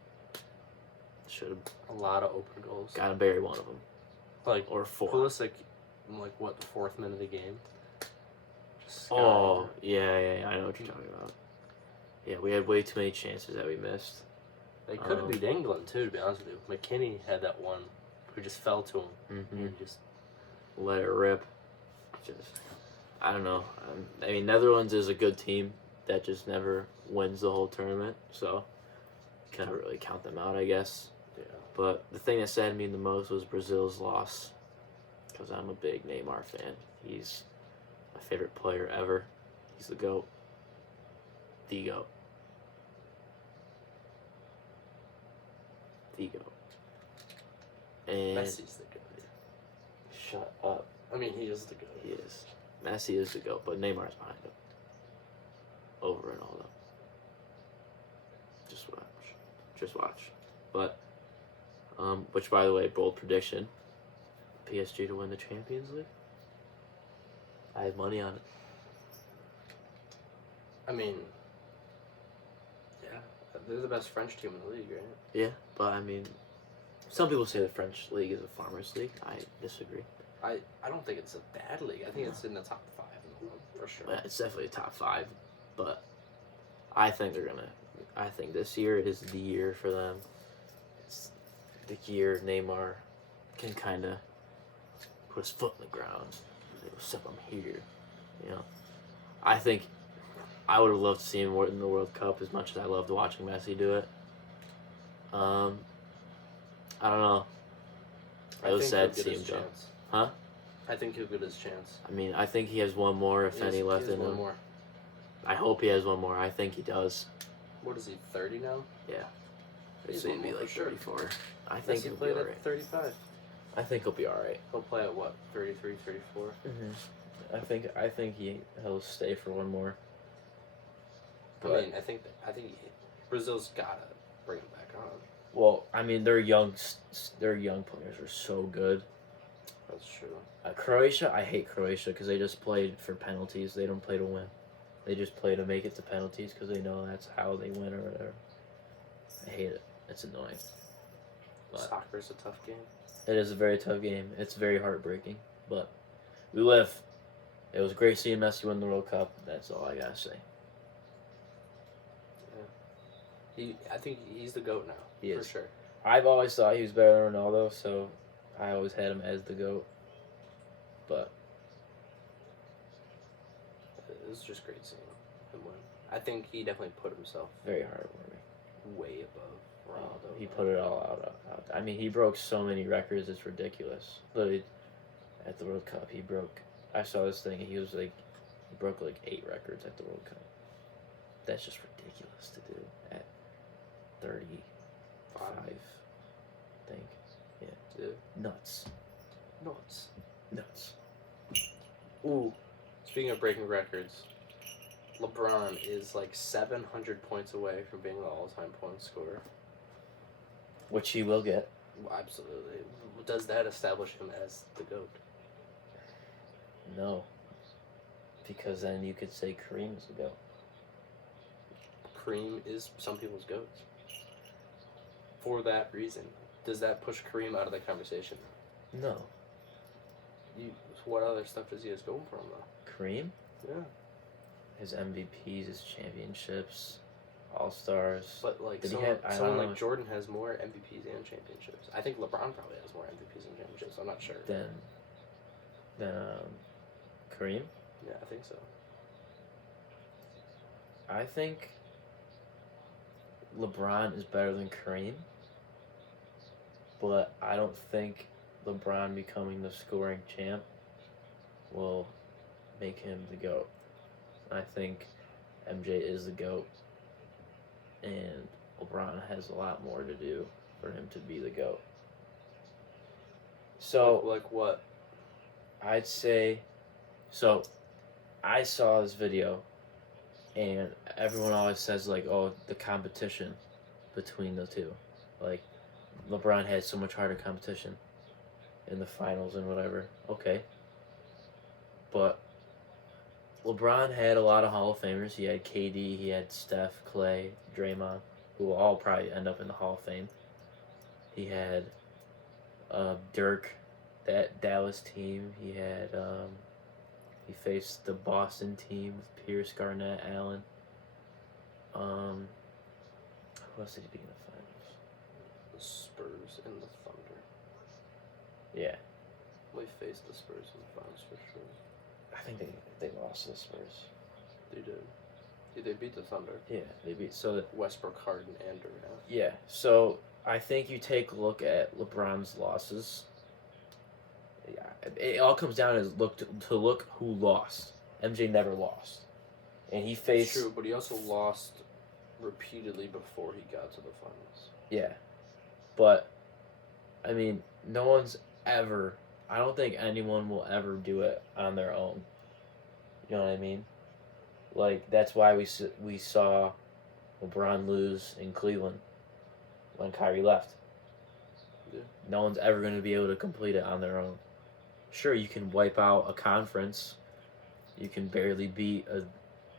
Should have A lot of open goals. got to bury one of them, Like or 4. Pulisic, like what, the 4th minute of the game. Just got Oh over. yeah, I know what you're talking about. Yeah, we had way too many chances that we missed. They could have beat England too, to be honest with you. McKinney had that one who just fell to him. Mm-hmm. And just Let it rip. Just, I don't know. I mean, Netherlands is a good team that just never wins the whole tournament, so can't really count them out, I guess. yeah. But the thing that saddened me the most was Brazil's loss, because I'm a big Neymar fan. He's my favorite player ever. He's the GOAT. The GOAT. The GOAT. And Messi's the goat. shut up. I mean, he is the goat. He is. Messi is the GOAT, but Neymar's behind him. Over and all that. Just watch. Just watch. But, which by the way, bold prediction. PSG to win the Champions League. I have money on it. I mean, yeah, they're the best French team in the league, right? Yeah, but I mean, some people say the French league is a farmers' league. I disagree. I don't think it's a bad league. I think it's in the top 5 in the world, for sure. Well, it's definitely a top 5, but I think they're gonna. I think this year is the year for them. It's the year Neymar can kind of put his foot in the ground. What's up? I'm here. You know, I think I would have loved to see him win the World Cup as much as I loved watching Messi do it. I don't know. It was sad to see him go. Huh? I think he'll get his chance. I mean, I think he has one more, if any, left in one him. more. I hope he has one more. I think he does. What is he, 30 now? Yeah. He's So he'd one be more like for sure. 34. I think Messi he'll be played alright. at 35. I think he'll be alright. He'll play at what, 33, 34? I think he'll stay for one more. But, I mean, I think Brazil's gotta bring him back on. well, I mean, their young players are so good. That's true. Croatia, I hate Croatia because they just played for penalties. They don't play to win. They just play to make it to penalties because they know that's how they win or whatever. I hate it. It's annoying. But Soccer's a tough game. it is a very tough game. It's very heartbreaking, but we live. It was great seeing Messi win the World Cup. That's all I gotta say. I think he's the GOAT now. He is. For sure. I've always thought he was better than Ronaldo, so I always had him as the GOAT. But It was just great seeing him win. I think he definitely put himself very heartwarming. way above Ronaldo. He put it all out. I mean, he broke so many records. It's ridiculous. Literally, at the World Cup, he broke. I saw this thing. And he was like, he broke like 8 records at the World Cup. That's just ridiculous to do at 35. I think. Yeah. Nuts. Nuts. Nuts. Ooh. Speaking of breaking records, LeBron is like 700 points away from being the all-time point scorer. Which he will get. Absolutely. Does that establish him as the GOAT? No. Because then you could say Kareem is the GOAT. Kareem is some people's GOAT. For that reason. Does that push Kareem out of the conversation? No. What other stuff does he have going for him, though? Kareem? Yeah. His MVPs, his championships, All-Stars. But, like, Did he someone, have- I don't someone know. like Jordan has more MVPs and championships. I think LeBron probably has more MVPs and championships. I'm not sure. Then Kareem? Yeah, I think so. I think LeBron is better than Kareem, but I don't think LeBron becoming the scoring champ will make him the GOAT. I think MJ is the GOAT, and LeBron has a lot more to do for him to be the GOAT. So, Like what? I'd say, so I saw this video, and everyone always says, like, oh, the competition between the two. Like, LeBron had so much harder competition in the finals and whatever. Okay. But LeBron had a lot of Hall of Famers. He had KD, he had Steph, Clay, Draymond, who will all probably end up in the Hall of Fame. He had Dirk, that Dallas team. He had he faced the Boston team with Pierce, Garnett, Allen. Who else did he beat in the finals? The Spurs and the Thunder. Yeah, We faced the Spurs in the finals for sure. I think they lost to the Spurs. They did. Yeah, they beat the Thunder. Yeah, they beat Westbrook, Harden, and Durant. Yeah, so I think you take a look at LeBron's losses. Yeah, it all comes down to look who lost. MJ never lost, and he faced. True, but he also lost repeatedly before he got to the finals. Yeah, but I mean, no one's ever. I don't think anyone will ever do it on their own. You know what I mean? Like, that's why we saw LeBron lose in Cleveland when Kyrie left. Yeah. No one's ever going to be able to complete it on their own. Sure, you can wipe out a conference. You can barely beat a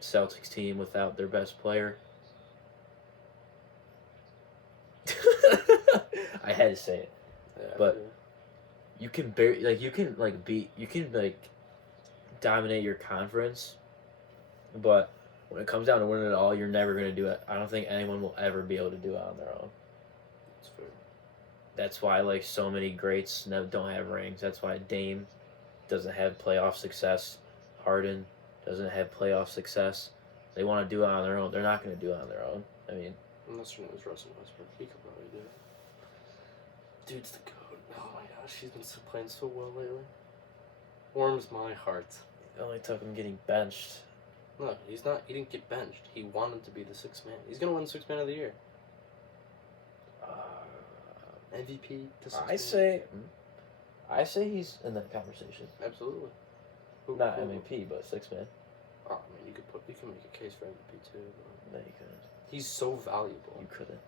Celtics team without their best player. I had to say it. Yeah, But you can dominate your conference, but when it comes down to winning it all, you're never going to do it. I don't think anyone will ever be able to do it on their own. that's fair. That's why, like, so many greats don't have rings. That's why Dame doesn't have playoff success. Harden doesn't have playoff success. They want to do it on their own. They're not going to do it on their own. I mean, Unless your name is Russell Westbrook, he could probably do it. Dude's the GOAT. Oh my gosh, he's been playing so well lately. Warms my heart. it only took him getting benched. No, he's not. He didn't get benched. He wanted to be the sixth man. He's gonna win Sixth Man of the Year. MVP. To sixth man. I say he's in that conversation. Absolutely. Not MVP, but 6 man. Oh, I mean, you can make a case for MVP too. No, you couldn't. He's so valuable You couldn't.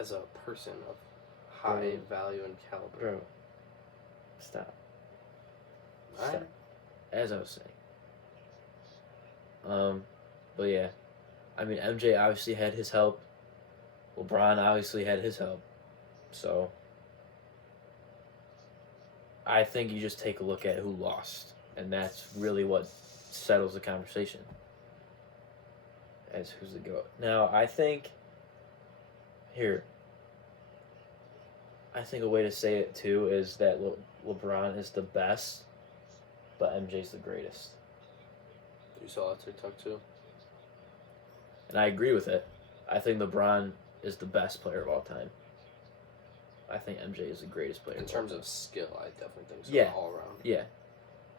as a person of high Bro. value and caliber. Bro. Stop. Alright. Stop. As I was saying. But yeah. I mean, MJ obviously had his help. LeBron obviously had his help. So I think you just take a look at who lost. And that's really what settles the conversation. As who's the GOAT. Now, I think a way to say it too is that LeBron is the best, but MJ's the greatest. You saw that TikTok too? And I agree with it. I think LeBron is the best player of all time. I think MJ is the greatest player In of all terms time. of skill, I definitely think so. Yeah. All around. Yeah.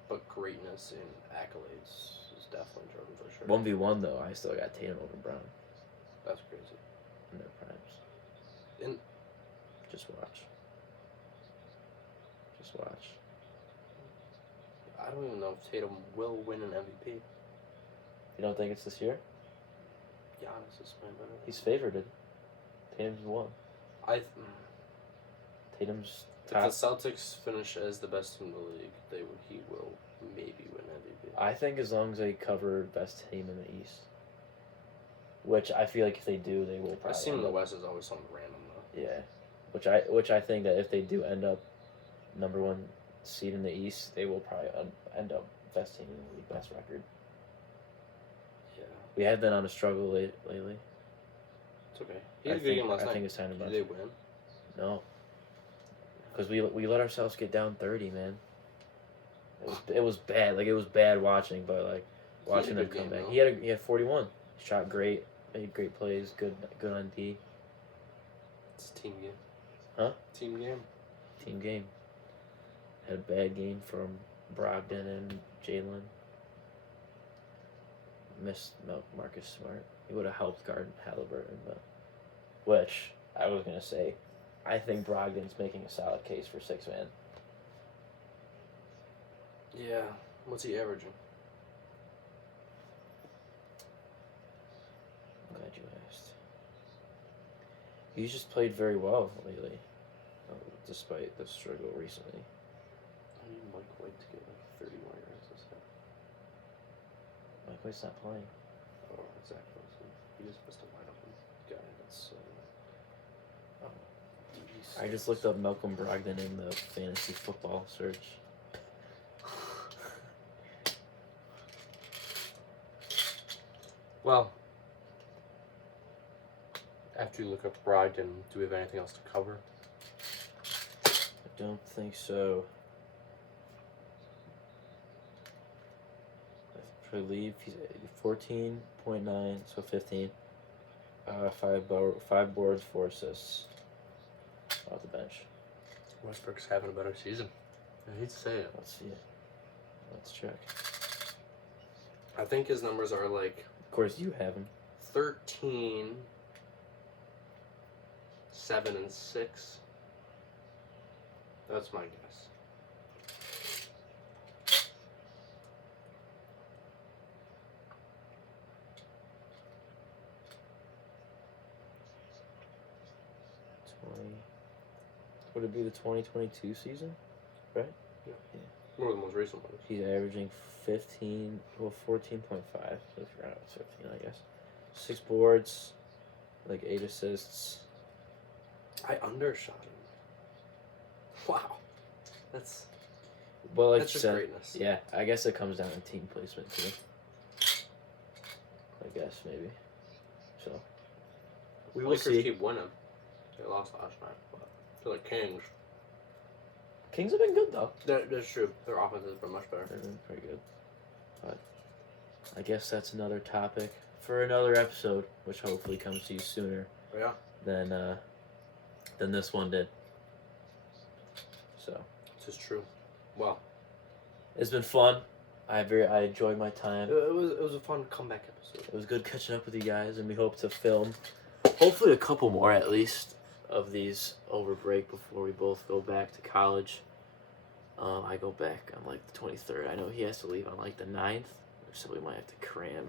But greatness in accolades is definitely Jordan for sure. 1v1 though, I still got Tatum over Brown That's crazy. in their primes. In Just watch. Just watch. I don't even know if Tatum will win an MVP. You don't think it's this year? Giannis is playing better. He's favored. Tatum's won. Tatum's If the top. Celtics finish as the best team in the league, he will maybe win MVP. I think as long as they cover best team in the East, which I feel like if they do, they will probably. Best team in end the up- West is always something random though. Yeah, which I think that if they do end up number one seed in the East, they will probably end up best team in the league, best record. Yeah, We have been on a struggle lately. it's okay. He had a good game last I night. think it's time to Did bounce. they win? No, because we let ourselves get down 30, man. It was bad. Like it was bad watching, but like watching them good come game, back. though. He had 41. Shot great. Made great plays. Good on D. It's a team game. Huh? Team game. Team game. Had a bad game from Brogdon and Jalen. Missed Marcus Smart. He would have helped guard Halliburton, but which I was gonna say, I think Brogdon's making a solid case for 6-man. Yeah. What's he averaging? I'm glad you asked. He's just played very well lately, despite the struggle recently. I need Mike White to get like 31 yards this time. Mike White's not playing. Oh, exactly. So he just missed a wide open guy. That's I just looked up Malcolm Brogdon in the fantasy football search. Well, after you look up Brogdon, do we have anything else to cover? I don't think so. I believe he's 14.9, so 15. 5 boards, 4 assists off the bench. Westbrook's having a better season. I hate to say it. Let's see it. Let's check. I think his numbers are like Of course, you have him. 13, 7, and 6. That's my guess. Would it be the 2022 season? One of the most recent ones. He's averaging 14.5. So if you're out, it's 15, I guess. 6 boards, like 8 assists. I undershot him. Wow. That's Well, like that's you just said, greatness. yeah, I guess it comes down to team placement too. I guess maybe. So we will Lakers see. keep winning. They lost last night, but to the Kings. Kings have been good though. That's true. Their offense has been much better. They've been pretty good. But I guess that's another topic for another episode, which hopefully comes to you sooner Yeah. than this one did. So This is true. Well, it's been fun. I enjoyed my time. it was a fun comeback episode. It was good catching up with you guys, and we hope to film hopefully a couple more at least of these over break before we both go back to college. I go back on like the 23rd. I know he has to leave on like the 9th, so we might have to cram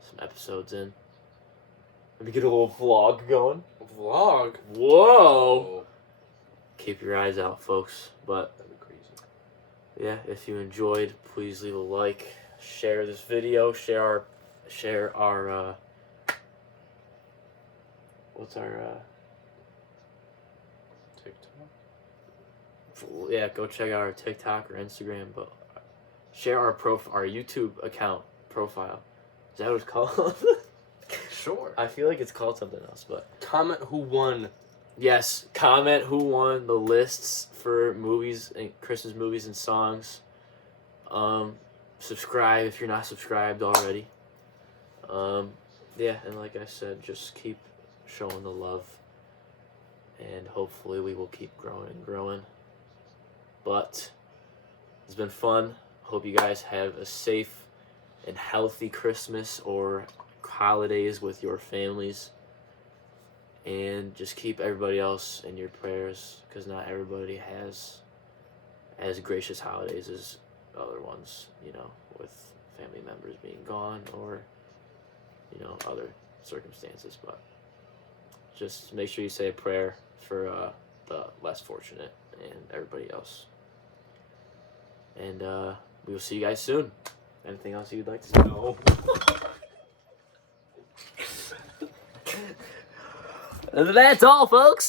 some episodes in. Maybe get a little vlog going. Vlog? Whoa! Keep your eyes out, folks. But That'd be crazy. yeah, if you enjoyed, please leave a like, share this video, share our what's our TikTok? yeah, go check out our TikTok or Instagram, but share our our YouTube account profile. Is that what it's called? Sure. I feel like it's called something else, but Comment who won. yes, comment who won the lists for movies and Christmas movies and songs. Subscribe if you're not subscribed already. Yeah, and like I said, just keep showing the love, and hopefully we will keep growing and growing. But it's been fun. Hope you guys have a safe and healthy Christmas or holidays with your families. And just keep everybody else in your prayers, because not everybody has as gracious holidays as other ones, you know, with family members being gone or, you know, other circumstances. But just make sure you say a prayer for the less fortunate and everybody else. And we will see you guys soon. Anything else you'd like to say? No. That's all, folks.